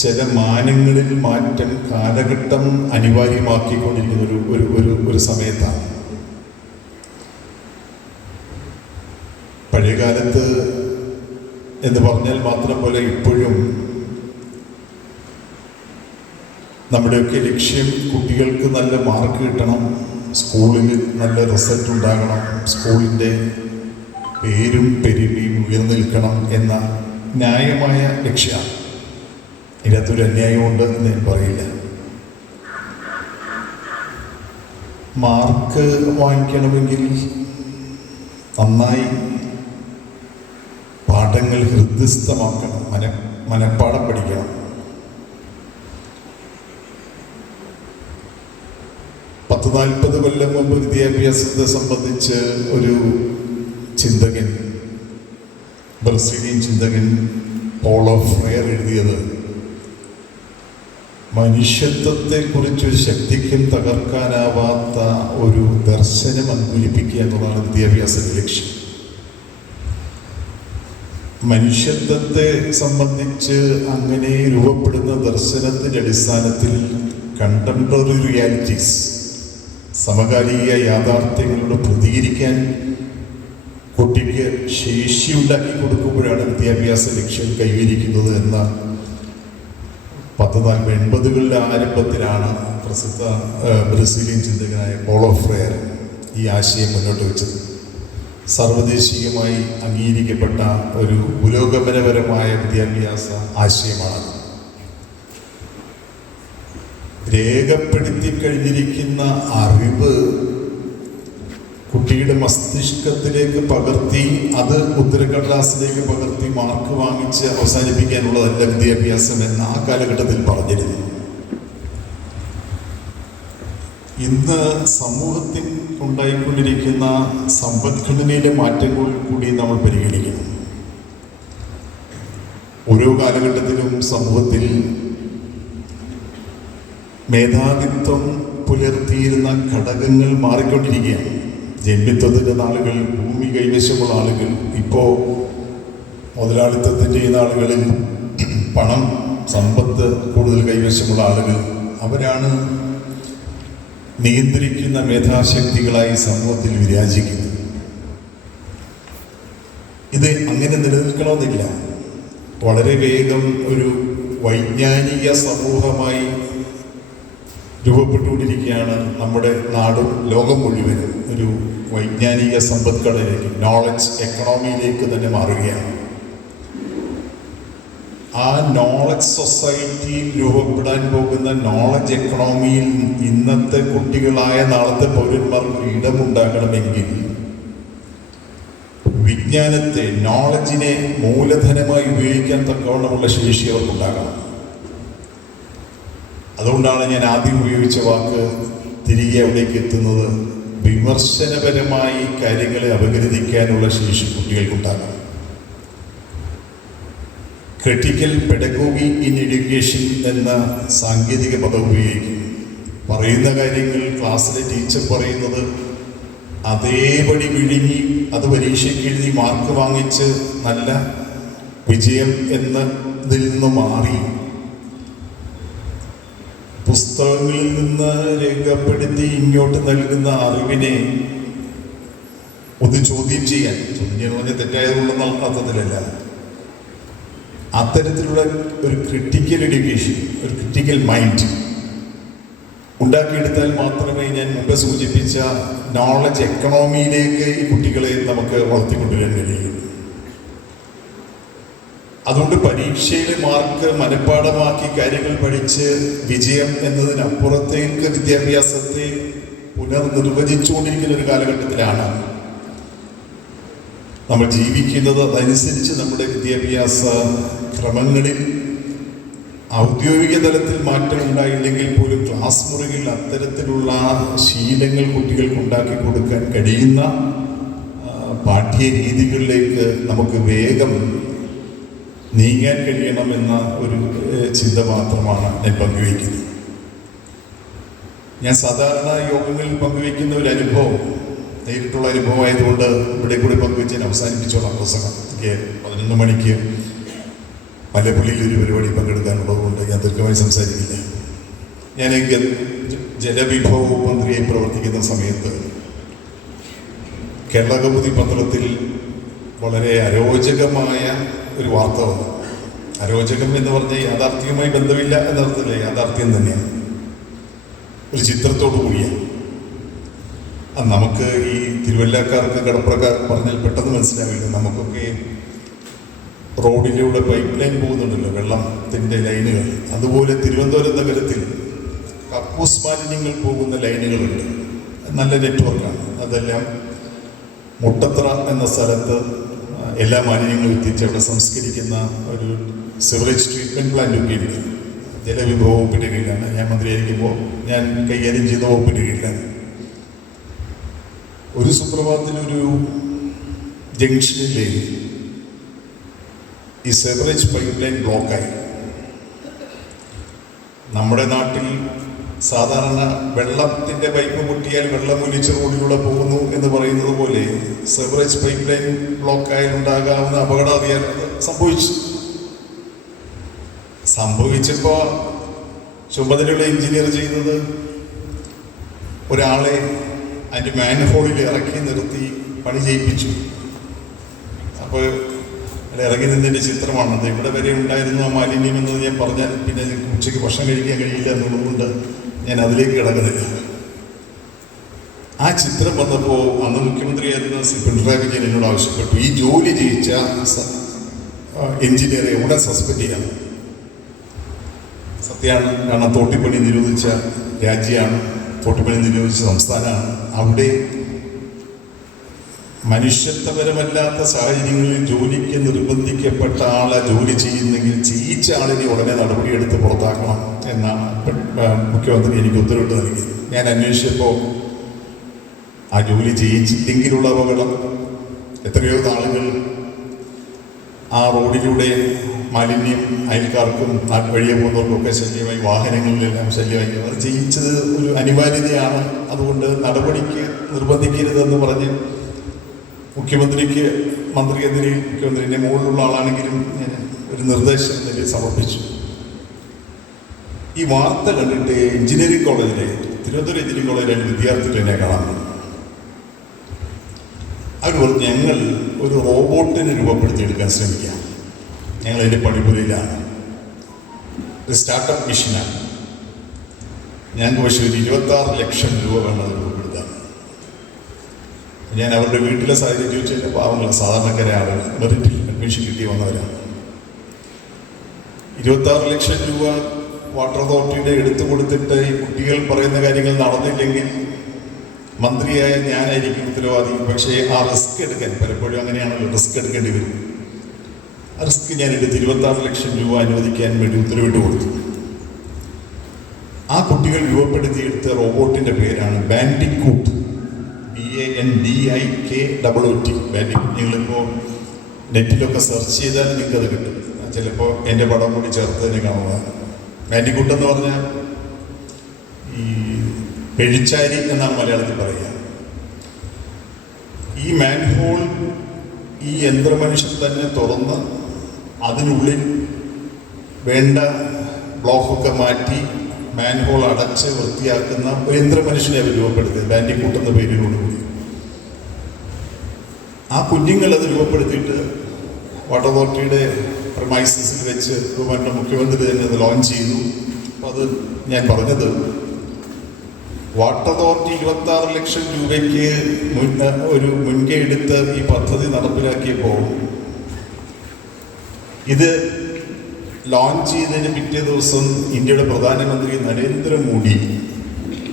ചില മാനങ്ങളിൽ മാറ്റം കാലഘട്ടം അനിവാര്യമാക്കിക്കൊണ്ടിരിക്കുന്ന ഒരു സമയത്താണ്. പഴയകാലത്ത് എന്ന് പറഞ്ഞാൽ മാത്രം പോലെ ഇപ്പോഴും നമ്മുടെയൊക്കെ ലക്ഷ്യം കുട്ടികൾക്ക് നല്ല മാർക്ക് കിട്ടണം, സ്കൂളിൽ നല്ല റിസൾട്ട് ഉണ്ടാകണം, സ്കൂളിൻ്റെ പേരും പെരുമയും ഉയർന്നു നിൽക്കണം എന്ന ന്യായമായ ലക്ഷ്യമാണ്. ഇതിനകത്തൊരു അന്യായമുണ്ട് എന്ന് ഞാൻ പറയില്ല. മാർക്ക് വാങ്ങിക്കണമെങ്കിൽ നന്നായി പാഠങ്ങൾ ഹൃദയസ്ഥമാക്കണം, മനഃപ്പാഠം പഠിക്കണം. 40 കൊല്ലം മുമ്പ് വിദ്യാഭ്യാസത്തെ സംബന്ധിച്ച് ഒരു ചിന്തകൻ, ബ്രസീലിയൻ ചിന്തകൻ പോളോ ഫ്രയർ എഴുതിയത് മനുഷ്യത്വത്തെക്കുറിച്ചൊരു ശക്തിക്കും തകർക്കാനാവാത്ത ഒരു ദർശനം അങ്കുരിപ്പിക്കുക എന്നുള്ളതാണ് വിദ്യാഭ്യാസത്തിന്റെ ലക്ഷ്യം. മനുഷ്യത്വത്തെ സംബന്ധിച്ച് അങ്ങനെ രൂപപ്പെടുന്ന ദർശനത്തിൻ്റെ അടിസ്ഥാനത്തിൽ കണ്ടംപററി റിയാലിറ്റീസ്, സമകാലിക യാഥാർത്ഥ്യങ്ങളോട് പ്രതികരിക്കാൻ കുട്ടിക്ക് ശേഷിയുണ്ടാക്കി കൊടുക്കുമ്പോഴാണ് വിദ്യാഭ്യാസ ലക്ഷ്യം കൈവരിക്കുന്നത് എന്ന 1980കളുടെ ആരംഭത്തിലാണ് പ്രസിദ്ധ ബ്രസീലിയൻ ചിന്തകനായ പോളോ ഫ്രയർ ഈ ആശയം മുന്നോട്ട് വെച്ചത്. സർവദേശീയമായി അംഗീകരിക്കപ്പെട്ട ഒരു പുരോഗമനപരമായ വിദ്യാഭ്യാസ ആശയമാണ്. രേഖപ്പെടുത്തി കഴിഞ്ഞിരിക്കുന്ന അറിവ് കുട്ടിയുടെ മസ്തിഷ്കത്തിലേക്ക് പകർത്തി അത് ഉത്തരക്കടലാസിലേക്ക് പകർത്തി മാർക്ക് വാങ്ങിച്ച് അവസാനിപ്പിക്കാനുള്ളതല്ല വിദ്യാഭ്യാസം എന്ന് ആ കാലഘട്ടത്തിൽ പറഞ്ഞിരുന്നു. ഇന്ന് സമൂഹത്തിൽ ഉണ്ടായിക്കൊണ്ടിരിക്കുന്ന സമ്പദ്ഘടനയിലെ മാറ്റങ്ങൾ കൂടി നമ്മൾ പരിഗണിക്കണം. ഓരോ കാലഘട്ടത്തിലും സമൂഹത്തിൽ മേധാവിത്വം പുലർത്തിയിരുന്ന ഘടകങ്ങൾ മാറിക്കൊണ്ടിരിക്കുകയാണ്. ജന്മിത്വത്തിൻ്റെ നാളുകൾ, ഭൂമി കൈവശമുള്ള ആളുകൾ, ഇപ്പോൾ മുതലാളിത്തത്തിൻ്റെ നാളുകളിൽ പണം, സമ്പത്ത് കൂടുതൽ കൈവശമുള്ള ആളുകൾ, അവരാണ് നിയന്ത്രിക്കുന്ന മേധാശക്തികളായി സമൂഹത്തിൽ വിരാജിക്കുന്നത്. ഇത് അങ്ങനെ നിലനിൽക്കണമെന്നില്ല. വളരെ വേഗം ഒരു വൈജ്ഞാനിക സമൂഹമായി രൂപപ്പെട്ടുകൊണ്ടിരിക്കുകയാണ് നമ്മുടെ നാടും ലോകം മുഴുവനും. ഒരു വൈജ്ഞാനിക സമ്പദ്ഘടനയിലേക്ക്, നോളജ് എക്കണോമിയിലേക്ക് തന്നെ മാറുകയാണ്. ആ നോളജ് സൊസൈറ്റിയിൽ രൂപപ്പെടാൻ പോകുന്ന നോളജ് എക്കണോമിയിൽ ഇന്നത്തെ കുട്ടികളായ നാളത്തെ പൗരന്മാർക്ക് ഇടമുണ്ടാകണമെങ്കിൽ വിജ്ഞാനത്തെ, നോളജിനെ മൂലധനമായി ഉപയോഗിക്കാൻ തക്കവണ്ണമുള്ള ശേഷി അവർക്കുണ്ടാകണം. അതുകൊണ്ടാണ് ഞാൻ ആദ്യം ഉപയോഗിച്ച വാക്ക് തിരികെ അവിടേക്ക് എത്തുന്നത്. വിമർശനപരമായി കാര്യങ്ങളെ അപഗ്രഥിക്കാനുള്ള ശേഷി കുട്ടികൾക്കുണ്ടാകണം. ക്രിട്ടിക്കൽ പെഡഗോഗി ഇൻ എഡ്യൂക്കേഷൻ എന്ന സാങ്കേതിക പദം ഉപയോഗിക്കും. പറയുന്ന കാര്യങ്ങൾ ക്ലാസ്സിലെ ടീച്ചർ പറയുന്നത് അതേപടി വിഴുങ്ങി അത് പരീക്ഷയ്ക്ക് എഴുതി മാർക്ക് വാങ്ങിച്ച് നല്ല വിജയം എന്നതിൽ നിന്ന് മാറി പുസ്തകങ്ങളിൽ നിന്ന് രേഖപ്പെടുത്തി ഇങ്ങോട്ട് നൽകുന്ന അറിവിനെ ഒന്ന് ചോദ്യം ചെയ്യാൻ പറഞ്ഞ തെറ്റായതുകൊണ്ടെന്ന അർത്ഥത്തിലല്ല, അത്തരത്തിലുള്ള ഒരു ക്രിട്ടിക്കൽ എഡ്യൂക്കേഷൻ, ഒരു ക്രിട്ടിക്കൽ മൈൻഡ് ഉണ്ടാക്കിയെടുത്താൽ മാത്രമേ ഞാൻ മുമ്പ് സൂചിപ്പിച്ച നോളജ് എക്കണോമിയിലേക്ക് ഈ കുട്ടികളെ നമുക്ക് വളർത്തിക്കൊണ്ടുവരാൻ കഴിയുള്ളൂ. അതുകൊണ്ട് പരീക്ഷയിലെ മാർക്ക് മനഃപ്പാഠമാക്കി കാര്യങ്ങൾ പഠിച്ച് വിജയം എന്നതിനപ്പുറത്തേക്ക് വിദ്യാഭ്യാസത്തെ പുനർനിർവചിച്ചുകൊണ്ടിരിക്കുന്ന ഒരു കാലഘട്ടത്തിലാണ് നമ്മൾ ജീവിക്കുന്നത്. അതനുസരിച്ച് നമ്മുടെ വിദ്യാഭ്യാസ ക്രമങ്ങളിൽ ഔദ്യോഗിക തലത്തിൽ മാറ്റം ഉണ്ടായില്ലെങ്കിൽ പോലും ക്ലാസ് മുറിയിൽ അത്തരത്തിലുള്ള ശീലങ്ങൾ കുട്ടികൾക്ക് ഉണ്ടാക്കി കൊടുക്കാൻ കഴിയുന്ന പാഠ്യരീതികളിലേക്ക് നമുക്ക് വേഗം നീങ്ങാൻ കഴിയണമെന്ന ഒരു ചിന്ത മാത്രമാണ് ഞാൻ പങ്കുവയ്ക്കുന്നത്. ഞാൻ സാധാരണ യോഗങ്ങളിൽ പങ്കുവയ്ക്കുന്ന ഒരു അനുഭവം നേരിട്ടുള്ള അനുഭവമായതുകൊണ്ട് ഇവിടെ കൂടി പങ്കുവെച്ച് ഞാൻ അവസാനിപ്പിച്ചോളാം പ്രസംഗം. എനിക്ക് 11 മണിക്ക് മലപ്പള്ളിയിൽ ഒരു പരിപാടി പങ്കെടുക്കാനുള്ളതുകൊണ്ട് ഞാൻ ദീർഘമായി സംസാരിക്കില്ല. ഞാൻ ജലവിഭവ മന്ത്രിയായി പ്രവർത്തിക്കുന്ന സമയത്ത് കേരള കൗമുദി പത്രത്തിൽ വളരെ അരോചകമായ ഒരു വാർത്ത വന്നു. അരോചകം എന്ന് പറഞ്ഞാൽ യാഥാർത്ഥ്യവുമായി ബന്ധമില്ല എന്നർത്ഥത്തില്ല, യാഥാർത്ഥ്യം തന്നെയാണ്. ഒരു ചിത്രത്തോടു കൂടിയാണ്. നമുക്ക് ഈ തിരുവല്ലക്കാർക്ക് കടപ്പുറക്കാർ പറഞ്ഞാൽ പെട്ടെന്ന് മനസ്സിലാവില്ല. നമുക്കൊക്കെ റോഡിലൂടെ പൈപ്പ് ലൈൻ പോകുന്നുണ്ടല്ലോ, വെള്ളത്തിൻ്റെ ലൈനുകൾ. അതുപോലെ തിരുവനന്തപുരം നഗരത്തിൽ കക്കൂസ് മാലിന്യങ്ങൾ പോകുന്ന ലൈനുകളുണ്ട്. നല്ല നെറ്റ്വർക്കാണ്. അതെല്ലാം മുട്ടത്ര എന്ന സ്ഥലത്ത് എല്ലാ മാലിന്യങ്ങളും എത്തിച്ച് അവിടെ സംസ്കരിക്കുന്ന ഒരു സിവറേജ് ട്രീറ്റ്മെൻറ്റ് പ്ലാന്റ് ഒക്കെ ഉണ്ട്. ജലവിഭവ വകുപ്പിൻ്റെ കീഴിലാണ്. ഞാൻ മന്ത്രിയായിരിക്കുമ്പോൾ ഞാൻ കൈകാര്യം ചെയ്ത വകുപ്പിൻ്റെ കീഴിലാണ്. ഒരു സുപ്രഭാതത്തിലൊരു ജംഗ്ഷനിലെ ഈ സെവറേജ് പൈപ്പ് ലൈൻ ബ്ലോക്കായി. നമ്മുടെ നാട്ടിൽ സാധാരണ വെള്ളത്തിൻ്റെ പൈപ്പ് പൊട്ടിയാൽ വെള്ളം ഒലിച്ച് റോഡിലൂടെ പോകുന്നു എന്ന് പറയുന്നത് പോലെ സെവറേജ് പൈപ്പ് ലൈൻ ബ്ലോക്കായാൽ ഉണ്ടാകാവുന്ന അപകടം അറിയാൻ സംഭവിച്ചപ്പോൾ ചുമതലയുള്ള എഞ്ചിനീയർ ചെയ്തത് ഒരാളെ അതിൻ്റെ മാൻഹോളിൽ ഇറക്കി നിർത്തി പണി ചെയ്യിപ്പിച്ചു. അപ്പോൾ ഇറങ്ങി നിന്നതിൻ്റെ ചിത്രമാണത്. ഇവിടെ വരെ ഉണ്ടായിരുന്നു ആ മാലിന്യം എന്നത് ഞാൻ പറഞ്ഞാൽ പിന്നെ ഉച്ചയ്ക്ക് ഭക്ഷണം കഴിക്കാൻ കഴിയില്ല എന്നുള്ളതുകൊണ്ട് ഞാൻ അതിലേക്ക് കിടക്കുന്നില്ല. ആ ചിത്രം വന്നപ്പോൾ അന്ന് മുഖ്യമന്ത്രിയായിരുന്ന ശ്രീ പിണറായി വിജയൻ എന്നോട് ആവശ്യപ്പെട്ടു, ഈ ജോലി ചെയ്യിച്ച എഞ്ചിനീയറെ ഉടൻ സസ്പെൻഡ് ചെയ്യാം. സത്യമാണ്, കാരണം തോട്ടിപ്പണി നിരോധിച്ച രാജ്യമാണ്, തോട്ടിപ്പണി നിരോധിച്ച സംസ്ഥാനമാണ്. അവിടെ മനുഷ്യത്വപരമല്ലാത്ത സാഹചര്യങ്ങളിൽ ജോലിക്ക് നിർബന്ധിക്കപ്പെട്ട ആളെ ജോലി ചെയ്യുന്നെങ്കിൽ ചെയ്യിച്ച ആളിനെ ഉടനെ നടപടിയെടുത്ത് പുറത്താക്കണം എന്നാണ് മുഖ്യമന്ത്രി എനിക്ക് ഉത്തരവിട്ട് നൽകിയത്. ഞാൻ അന്വേഷിച്ചപ്പോൾ ആ ജോലി ചെയ്യിച്ചില്ലെങ്കിലുള്ള അപകടം, എത്രയോ ആളുകൾ ആ റോഡിലൂടെ മാലിന്യം അയൽക്കാർക്കും വഴിയെ പോകുന്നവർക്കൊക്കെ ശല്യമായി, വാഹനങ്ങളിലെല്ലാം ശല്യമായി. അത് ചെയ്യിച്ചത് ഒരു അനിവാര്യതയാണ്. അതുകൊണ്ട് നടപടിക്ക് നിർബന്ധിക്കരുതെന്ന് പറഞ്ഞ് മുഖ്യമന്ത്രിക്ക് മന്ത്രി എന്ന നിലയിൽ, മുഖ്യമന്ത്രിൻ്റെ മുകളിലുള്ള ആളാണെങ്കിലും ഞാൻ ഒരു നിർദ്ദേശം എന്ന നിലയിൽ സമർപ്പിച്ചു. ഈ വാർത്ത കണ്ടിട്ട് എഞ്ചിനീയറിംഗ് കോളേജിലെ, തിരുവനന്തപുരം എഞ്ചിനീയറിംഗ് കോളേജിലെ വിദ്യാർത്ഥികൾ എന്നെ കാണാൻ വന്നു. അവർ പറഞ്ഞു, ഞങ്ങൾ ഒരു റോബോട്ടിനെ രൂപപ്പെടുത്തിയെടുക്കാൻ ശ്രമിക്കാം. ഞങ്ങളതിൻ്റെ പണിപുരയിലാണ്. ഒരു സ്റ്റാർട്ടപ്പ് മിഷനാണ്. ഞങ്ങൾക്ക് പക്ഷേ ഒരു 26 ലക്ഷം രൂപ വേണം അത് രൂപപ്പെടുത്താൻ. ഞാൻ അവരുടെ വീട്ടിലെ സാഹചര്യം ചോദിച്ചാൽ പാവങ്ങൾ, സാധാരണക്കാരെ ആളുകൾ, മെറിറ്റിൽ അഡ്മിഷൻ കിട്ടി വന്നവരാണ്. 26 ലക്ഷം രൂപ വാട്ടർ അതോറിറ്റിയുടെ എടുത്തു കൊടുത്തിട്ട് ഈ കുട്ടികൾ പറയുന്ന കാര്യങ്ങൾ നടന്നില്ലെങ്കിൽ മന്ത്രിയായ ഞാനായിരിക്കും ഉത്തരവാദി. പക്ഷേ ആ റിസ്ക് എടുക്കാൻ, പലപ്പോഴും അങ്ങനെയാണല്ലോ, റിസ്ക് എടുക്കേണ്ടി വരും. ആ റിസ്ക് ഞാൻ എടുത്ത് 26 ലക്ഷം രൂപ അനുവദിക്കാൻ വേണ്ടി ഉത്തരവിട്ട് കൊടുത്തു. ആ കുട്ടികൾ രൂപപ്പെടുത്തിയെടുത്ത റോബോട്ടിൻ്റെ പേരാണ് ബാൻഡിക്കൂട്ട്. BANDIKOOT. ബാൻഡിക്കൂട്ട്. നിങ്ങളിപ്പോൾ നെറ്റിലൊക്കെ സെർച്ച് ചെയ്താൽ നിങ്ങൾക്കത് കിട്ടും. ചിലപ്പോൾ എൻ്റെ പടം കൂടി ചേർത്ത് തന്നെ കാണുക. ബാൻഡിക്കൂട്ട് എന്ന് പറഞ്ഞാൽ ഈ പെഴിച്ചാരി എന്നാണ് മലയാളത്തിൽ പറയുക. ഈ മാൻഹോൾ ഈ യന്ത്രമനുഷ്യൻ തന്നെ തുറന്ന് അതിനുള്ളിൽ വേണ്ട ബ്ലോക്കൊക്കെ മാറ്റി മാൻഹോൾ അടച്ച് വൃത്തിയാക്കുന്ന ഒരു യന്ത്രമനുഷ്യനെ അവർ രൂപപ്പെടുത്തിയത് ബാൻഡിക്കൂട്ട് എന്ന പേരിനോടുകൂടി. ആ കുഞ്ഞുങ്ങൾ അത് രൂപപ്പെടുത്തിയിട്ട് വാട്ടർ അതോറിറ്റിയുടെ പ്രമൈസസിൽ വെച്ച് ബഹുമാനപ്പെട്ട മുഖ്യമന്ത്രി തന്നെ അത് ലോഞ്ച് ചെയ്തു. അപ്പോൾ അത് ഞാൻ പറഞ്ഞത്, വാട്ടർ അതോറിറ്റി 26 ലക്ഷം രൂപയ്ക്ക് ഒരു മുൻകൈ എടുത്ത് ഈ പദ്ധതി നടപ്പിലാക്കിയപ്പോൾ ഇത് ലോഞ്ച് ചെയ്തതിന് പിറ്റേ ദിവസം ഇന്ത്യയുടെ പ്രധാനമന്ത്രി നരേന്ദ്രമോദി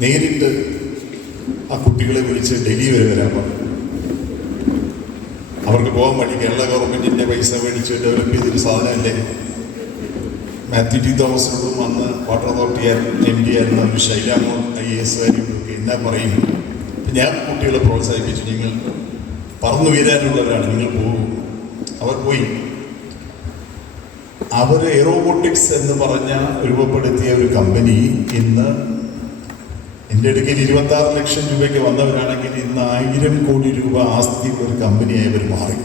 നേരിട്ട് ആ കുട്ടികളെ വിളിച്ച് ഡൽഹി വരെ വരാൻ പറഞ്ഞു. അവർക്ക് പോകാൻ വേണ്ടി കേരള ഗവൺമെൻറ്റിൻ്റെ പൈസ മേടിച്ച് ഡെവലപ്പ് ചെയ്തൊരു സാധനമല്ലേ. മാത്യു ടി തോമസിനോടും അന്ന് വാട്ടർ അതോറിറ്റി MD ആയിരുന്ന ഒരു ശൈലാമോൾ IAS കാര്യങ്ങളൊക്കെ എന്നാ പറയും. ഞാൻ കുട്ടികളെ പ്രോത്സാഹിപ്പിച്ചു, നിങ്ങൾ പറന്നു വീരാനുള്ളവരാണ്, നിങ്ങൾ പോകും. അവർ പോയി. അവർ എയറോബോട്ടിക്സ് എന്ന് പറഞ്ഞ രൂപപ്പെടുത്തിയ ഒരു കമ്പനി ഇന്ന് എൻ്റെ അടുക്കൽ 26 ലക്ഷം രൂപയ്ക്ക് വന്നവരാണെങ്കിൽ ഇന്ന് 1000 കോടി രൂപ ആസ്തിയുള്ള ഒരു കമ്പനിയായി അവർ മാറി.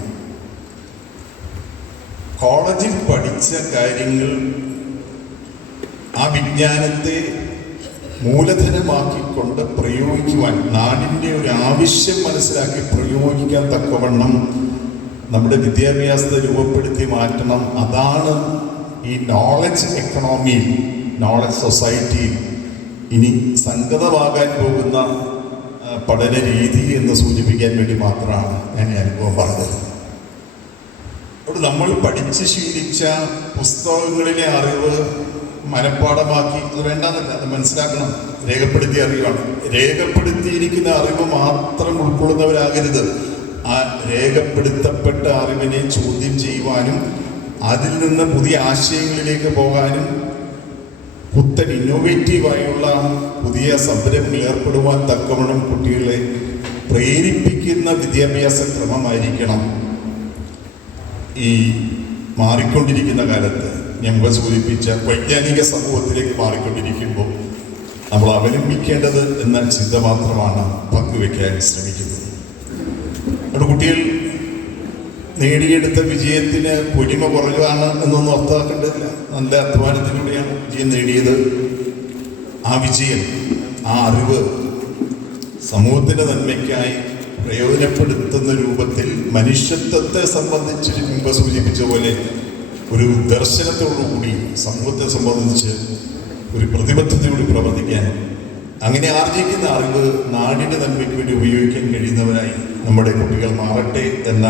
കോളേജിൽ പഠിച്ച കാര്യങ്ങൾ, ആ വിജ്ഞാനത്തെ മൂലധനമാക്കിക്കൊണ്ട് പ്രയോഗിക്കുവാൻ, നാടിൻ്റെ ഒരു ആവശ്യം മനസ്സിലാക്കി പ്രയോഗിക്കാൻ തക്കവണ്ണം നമ്മുടെ വിദ്യാഭ്യാസത്തെ രൂപപ്പെടുത്തി മാറ്റണം. അതാണ് ഈ നോളജ് എക്കണോമിയിൽ, നോളജ് സൊസൈറ്റിയിൽ ഇനി സംഗതമാകാൻ പോകുന്ന പഠന രീതി എന്ന് സൂചിപ്പിക്കാൻ വേണ്ടി മാത്രമാണ് ഞാൻ ഈ അനുഭവം പറഞ്ഞത്. അവിടെ നമ്മൾ പഠിച്ച് ശീലിച്ച പുസ്തകങ്ങളിലെ അറിവ് മനഃപ്പാഠമാക്കി അത് വേണ്ടെന്നല്ല, അത് മനസ്സിലാക്കണം. രേഖപ്പെടുത്തിയ അറിവാണ്. രേഖപ്പെടുത്തിയിരിക്കുന്ന അറിവ് മാത്രം ഉൾക്കൊള്ളുന്നവരാകരുത്. ആ രേഖപ്പെടുത്തപ്പെട്ട അറിവിനെ ചോദ്യം ചെയ്യുവാനും അതിൽ നിന്ന് പുതിയ ആശയങ്ങളിലേക്ക് പോകാനും പുത്തൻ ഇന്നോവേറ്റീവായുള്ള പുതിയ സംരംഭങ്ങളിൽ ഏർപ്പെടുവാൻ തക്കവണ്ണം കുട്ടികളെ പ്രേരിപ്പിക്കുന്ന വിദ്യാഭ്യാസ ക്രമമായിരിക്കണം ഈ മാറിക്കൊണ്ടിരിക്കുന്ന കാലത്ത് ഞാൻ മുമ്പ് സൂചിപ്പിച്ച വൈജ്ഞാനിക സമൂഹത്തിലേക്ക് മാറിക്കൊണ്ടിരിക്കുമ്പോൾ നമ്മൾ അവലംബിക്കേണ്ടത് എന്ന ചിന്ത മാത്രമാണ് പങ്കുവെക്കാൻ ശ്രമിക്കുന്നത്. അവിടെ കുട്ടികൾ നേടിയെടുത്ത വിജയത്തിന് പൊലിമ കുറവാണ് എന്നൊന്നും അർത്ഥമാക്കേണ്ടതില്ല. നല്ല അധ്വാനത്തിലൂടെയാണ് വിജയം നേടിയത്. ആ വിജയം, ആ അറിവ് സമൂഹത്തിൻ്റെ നന്മയ്ക്കായി പ്രയോജനപ്പെടുത്തുന്ന രൂപത്തിൽ മനുഷ്യത്വത്തെ സംബന്ധിച്ച് മുമ്പ് സൂചിപ്പിച്ച പോലെ ഒരു ദർശനത്തോടുകൂടി സമൂഹത്തെ സംബന്ധിച്ച് ഒരു പ്രതിബദ്ധതയോട് പ്രവർത്തിക്കാൻ, അങ്ങനെ ആർജിക്കുന്ന അറിവ് നാടിൻ്റെ നന്മയ്ക്ക് വേണ്ടി ഉപയോഗിക്കാൻ കഴിയുന്നവരായി നമ്മുടെ കുട്ടികൾ മാറട്ടെ എന്ന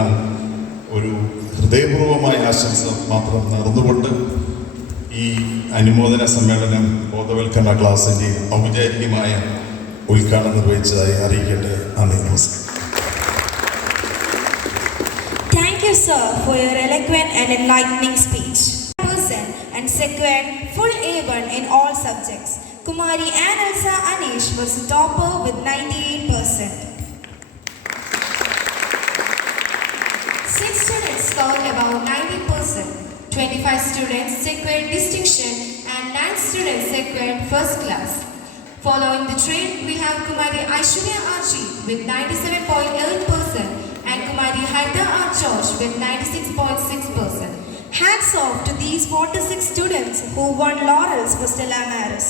ഒരു ഹൃദയപൂർവമായ ആശംസ മാത്രം നടന്നുകൊണ്ട് ഈ അനുമോദന സമ്മേളനം ബോധവൽക്കരണ ക്ലാസിൻ്റെ ഔപചാരികമായ ഉദ്ഘാടനം നിർവഹിച്ചതായി അറിയിക്കട്ടെ. നന്ദി, നമസ്കാരം. Thank you, sir, for your eloquent and enlightening speech. And secured full A1 in all subjects. Kumari Anelsa Anish was the topper with 98%. 6 students scored above 90%. 25 students secured distinction and 9 students secured first class. Following the train, we have Kumari Aishwarya RG with 97.8% and Kumari Haida R. George with 96.6%. Hats off to these 46 students who won laurels for Stella Maris.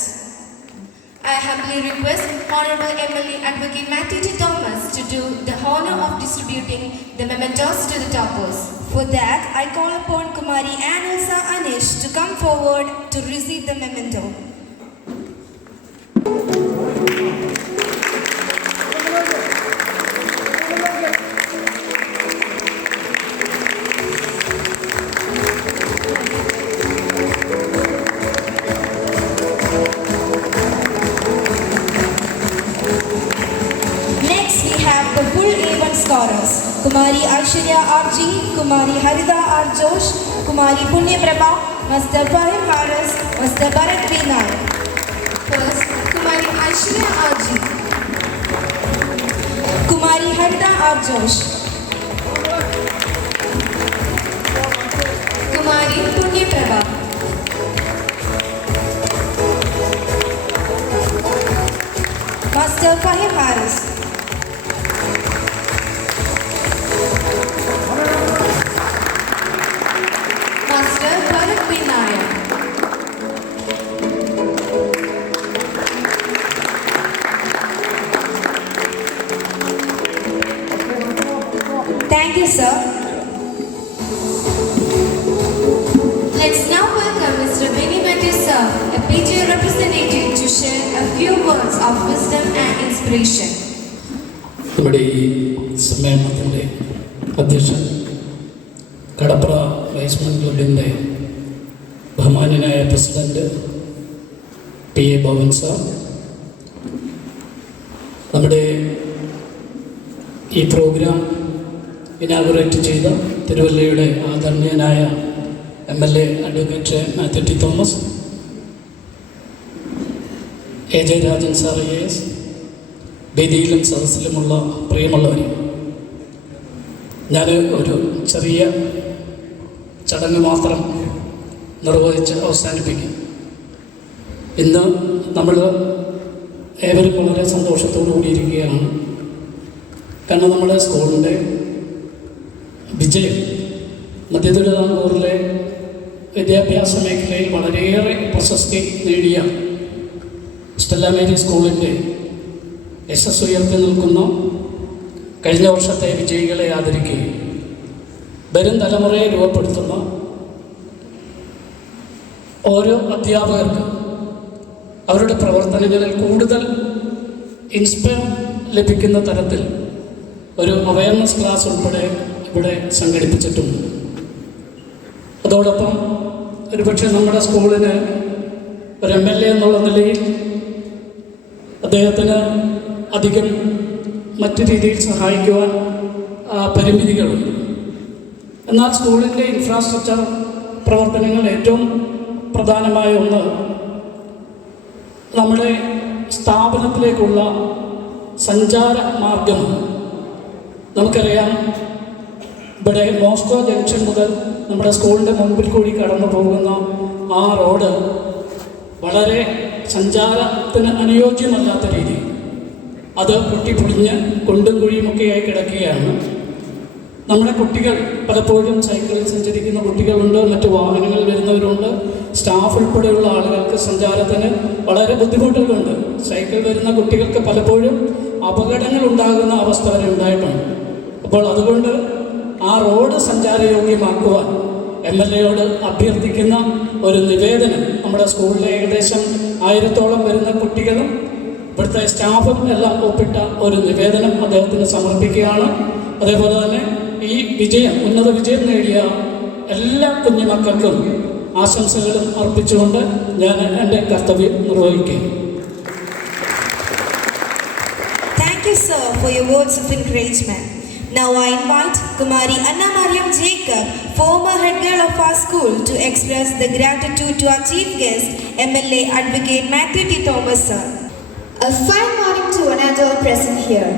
I humbly request Honorable MLA Advocate Matthew T. Thomas to do the honor of distributing the mementos to the toppers. For that, I call upon Kumari Anelsa Anish to come forward to receive the memento. Scorers: Kumari Aishwarya RG, Kumari Harida R. Josh, Kumari Punya Prabha, Master Fahim Haras, Master Bharat B. Nair. First, Kumari Aishwarya RG, Kumari Harida R. Josh, Kumari Punya Prabha, Master Fahim Haras, Thank you, sir. Let's now welcome Mr. Benny Matthew sir, a PGA representative, to share a few words of wisdom and inspiration. നമ്മുടെ ഈ സമ്മേളനത്തിൻ്റെ അധ്യക്ഷൻ Kadapra Y's Men ക്ലബിൻ്റെ ബഹുമാന്യനായ president PA Bhavan sir, നമ്മുടെ ഈ programme inaugurate ചെയ്ത തിരുവല്ലയുടെ ആദരണീയനായ MLA advocate Mathew T Thomas, AJ Rajan sir IAS, വേദിയിലും സദസ്സിലുമുള്ള പ്രിയമുള്ളവർ, ഞാൻ ഒരു ചെറിയ ചടങ്ങ് മാത്രം നിർവഹിച്ച് അവസാനിപ്പിക്കും. ഇന്ന് നമ്മൾ ഏവരും വളരെ സന്തോഷത്തോടു കൂടിയിരിക്കുകയാണ്. കാരണം നമ്മുടെ സ്കൂളിൻ്റെ വിജയം മധ്യ തിരുവിതാംകൂറിലെ വിദ്യാഭ്യാസ മേഖലയിൽ വളരെയേറെ പ്രശസ്തി നേടിയ സ്റ്റെല്ല മേരി സ്കൂളിൻ്റെ യശസ് ഉയർത്തി നിൽക്കുന്ന കഴിഞ്ഞ വർഷത്തെ വിജയികളെ ആദരിക്കുകയും വരും തലമുറയെ രൂപപ്പെടുത്തുന്ന ഓരോ അധ്യാപകർക്ക് അവരുടെ പ്രവർത്തനങ്ങളിൽ കൂടുതൽ ഇൻസ്പയർ ലഭിക്കുന്ന തരത്തിൽ ഒരു അവയർനെസ് ക്ലാസ് ഉൾപ്പെടെ ഇവിടെ സംഘടിപ്പിച്ചിട്ടുണ്ട്. അതോടൊപ്പം ഒരുപക്ഷെ നമ്മുടെ സ്കൂളിന് ഒരു MLA എന്നുള്ള നിലയിൽ അദ്ദേഹത്തിന് അധികം മറ്റു രീതിയിൽ സഹായിക്കുവാൻ പരിമിതികളുണ്ട്. എന്നാൽ സ്കൂളിൻ്റെ ഇൻഫ്രാസ്ട്രക്ചർ പ്രവർത്തനങ്ങൾ ഏറ്റവും പ്രധാനമായ ഒന്ന് നമ്മുടെ സ്ഥാപനത്തിലേക്കുള്ള സഞ്ചാര മാർഗമാണ്. നമുക്കറിയാം, ഇവിടെ മോസ്കോ ജംഗ്ഷൻ മുതൽ നമ്മുടെ സ്കൂളിൻ്റെ മുൻപിൽ കൂടി കടന്നു പോകുന്ന ആ റോഡ് വളരെ സഞ്ചാരത്തിന് അനുയോജ്യമല്ലാത്ത രീതിയിൽ അത് പൊട്ടിപ്പൊളിഞ്ഞ് കുണ്ടും കുഴിയുമൊക്കെയായി കിടക്കുകയാണ്. നമ്മുടെ കുട്ടികൾ പലപ്പോഴും സൈക്കിളിൽ സഞ്ചരിക്കുന്ന കുട്ടികളുണ്ട്, മറ്റു വാഹനങ്ങളിൽ വരുന്നവരുണ്ട്, സ്റ്റാഫ് ഉൾപ്പെടെയുള്ള ആളുകൾക്ക് സഞ്ചാരത്തിന് വളരെ ബുദ്ധിമുട്ടുകളുണ്ട്. സൈക്കിൾ വരുന്ന കുട്ടികൾക്ക് പലപ്പോഴും അപകടങ്ങൾ ഉണ്ടാകുന്ന അവസ്ഥ വരെ ഉണ്ടായിട്ടുണ്ട്. അപ്പോൾ അതുകൊണ്ട് ആ റോഡ് സഞ്ചാരയോഗ്യമാക്കുവാൻ MLAയോട് അഭ്യർത്ഥിക്കുന്ന ഒരു നിവേദനം നമ്മുടെ സ്കൂളിലെ ഏകദേശം 1000-ഓളം വരുന്ന കുട്ടികളും ഇവിടുത്തെ സ്റ്റാഫും എല്ലാം ഒപ്പിട്ട ഒരു നിവേദനം അദ്ദേഹത്തിന് സമർപ്പിക്കുകയാണ്. അതേപോലെ തന്നെ ഈ വിജയം, ഉന്നത വിജയം നേടിയ എല്ലാ കുഞ്ഞുമക്കൾക്കും ആശംസകളും അർപ്പിച്ചുകൊണ്ട് ഞാൻ എൻ്റെ കർത്തവ്യം നിർവഹിക്കുകയും. Thank you, sir, for your words of encouragement. Now I invite Kumari Anna Mariam Jacob, former head girl of our school, to express the gratitude to our chief guest, MLA Advocate Matthew T. Thomas, sir. A fine morning to another present here.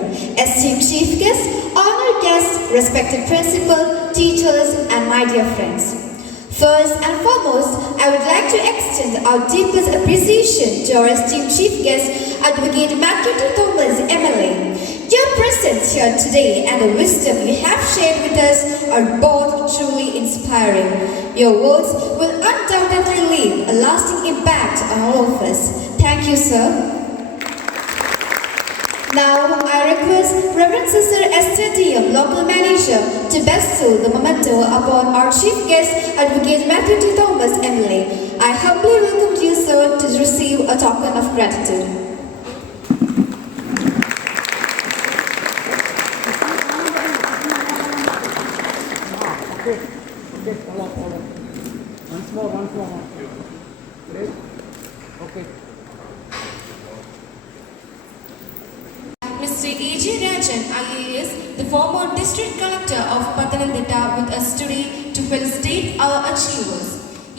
Esteemed chief guest, honored guests, respected principal, teachers, and my dear friends. First and foremost, I would like to extend our deepest appreciation to our esteemed chief guest, Advocate Matthew T. Thomas, MLA. Your presence here today and the wisdom you have shared with us are both truly inspiring. Your words will undoubtedly leave a lasting impact on all of us. Thank you, sir. Now, I request Reverend Sister Esther Diem, local manager, to bestow the memento upon our chief guest, Advocate Matthew T. Thomas, MLA. I humbly welcome you, sir, to receive a token of gratitude. Mr. AJ Rajan, IAS, the former district collector of Pathanamthitta, with us today to felicitate our achievers.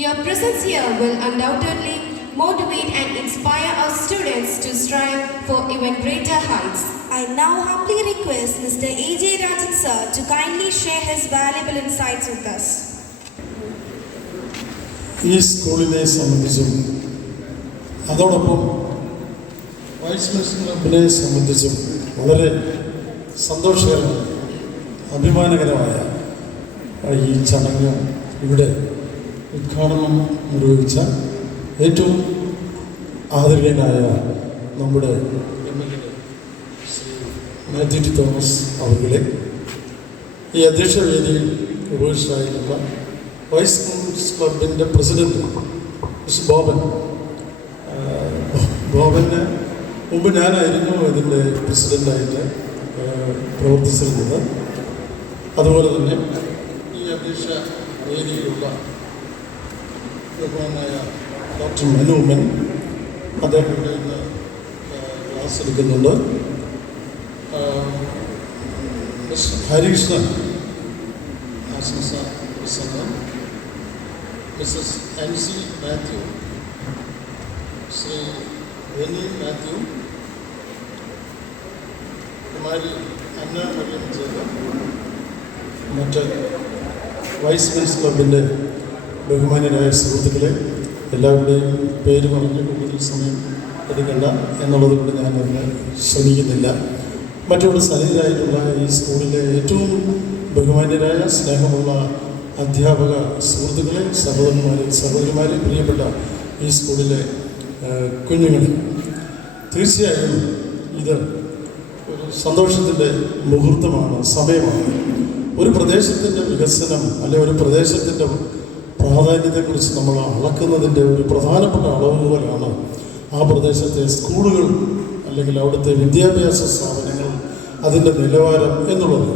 Your presence here will undoubtedly motivate and inspire our students to strive for even greater heights. I now humbly request Mr. AJ Rajan, sir, to kindly share his valuable insights with us. ഈ സ്കൂളിനെ സംബന്ധിച്ചും അതോടൊപ്പം Y's Men ക്ലബിനെ സംബന്ധിച്ചും വളരെ സന്തോഷകരമായ അഭിമാനകരമായ ഈ ചടങ്ങ് ഇവിടെ ഉദ്ഘാടനം നിർവഹിച്ച ഏറ്റവും ആദരണീയനായ നമ്മുടെ MLA Shri Mathew T Thomas അവരുടെ ഈ അധ്യക്ഷ വേദിയിൽ ഉപേക്ഷിച്ചായിട്ടുള്ള വൈസ് ക്ലബിൻ്റെ പ്രസിഡന്റ് മിസ്റ്റർ ബോബൻ. ബോബന് മുമ്പ് ഞാനായിരുന്നു ഇതിൻ്റെ പ്രസിഡൻ്റായിട്ട് പ്രവർത്തിച്ചിരുന്നത്. അതുപോലെ തന്നെ ഈ അധ്യക്ഷ വേദിയിലുള്ള ബഹുമാനായ ഡോക്ടർ മനോമൻ, അദ്ദേഹം ഇവിടെ ഇന്ന് ക്ലാസ് എടുക്കുന്നുണ്ട്. മിസ് ഹരികൃഷ്ണൻ ആശംസ പ്രസംഗം, Mrs M C Mathew, Shri Benny Mathew, Kumari Anna Mariyam Jacob, മറ്റ് വൈസ് മെൻസ് ക്ലബിൻ്റെ ബഹുമാന്യരായ സുഹൃത്തുക്കളെ, എല്ലാവരുടെയും പേര് പറഞ്ഞ് കൂടുതൽ സമയം എടുക്കണ്ട എന്നുള്ളത് കൊണ്ട് ഞാൻ അതിന് ശ്രമിക്കുന്നില്ല. മറ്റുള്ള സന്നിഹിതരായിട്ടുള്ള ഈ സ്കൂളിലെ ഏറ്റവും ബഹുമാന്യരായ സ്നേഹമുള്ള അധ്യാപക സുഹൃത്തുക്കളെ, സഹോദരന്മാരെ, പ്രിയപ്പെട്ട ഈ സ്കൂളിലെ കുഞ്ഞുങ്ങളെ, തീർച്ചയായും ഇത് ഒരു സന്തോഷത്തിൻ്റെ മുഹൂർത്തമാണ്, സമയമാണ്. ഒരു പ്രദേശത്തിൻ്റെ വികസനം അല്ലെ ഒരു പ്രദേശത്തിൻ്റെ പ്രാധാന്യത്തെക്കുറിച്ച് നമ്മൾ അളക്കുന്നതിൻ്റെ ഒരു പ്രധാനപ്പെട്ട അളവുകോലാണ് ആ പ്രദേശത്തെ സ്കൂളുകൾ അല്ലെങ്കിൽ അവിടുത്തെ വിദ്യാഭ്യാസ സ്ഥാപനങ്ങൾ, അതിൻ്റെ നിലവാരം എന്നുള്ളത്.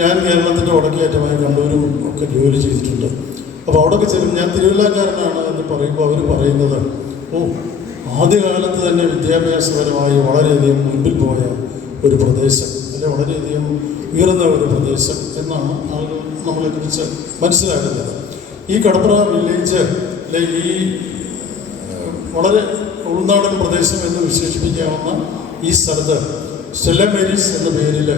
ഞാൻ കേരളത്തിൻ്റെ വടക്കേറ്റമായ കണ്ണൂരും ഒക്കെ ജോലി ചെയ്തിട്ടുണ്ട്. അപ്പോൾ അവിടെയൊക്കെ ചെല്ലും, ഞാൻ തിരുവല്ലക്കാരനാണ് എന്ന് പറയുമ്പോൾ അവർ പറയുന്നത്, ആദ്യകാലത്ത് തന്നെ വിദ്യാഭ്യാസപരമായി വളരെയധികം മുൻപിൽ പോയ ഒരു പ്രദേശം, അല്ലെ വളരെയധികം ഉയർന്ന ഒരു പ്രദേശം എന്നാണ് ആളുകൾ നമ്മളെക്കുറിച്ച് മനസ്സിലാക്കുന്നത്. ഈ കടപ്ര വില്ലേജിലെ ഈ വളരെ ഉൾനാടൻ പ്രദേശം എന്ന് വിശേഷിപ്പിക്കാവുന്ന ഈ സ്ഥലത്ത് സ്റ്റെല്ല മേരീസ് എന്ന പേരിൽ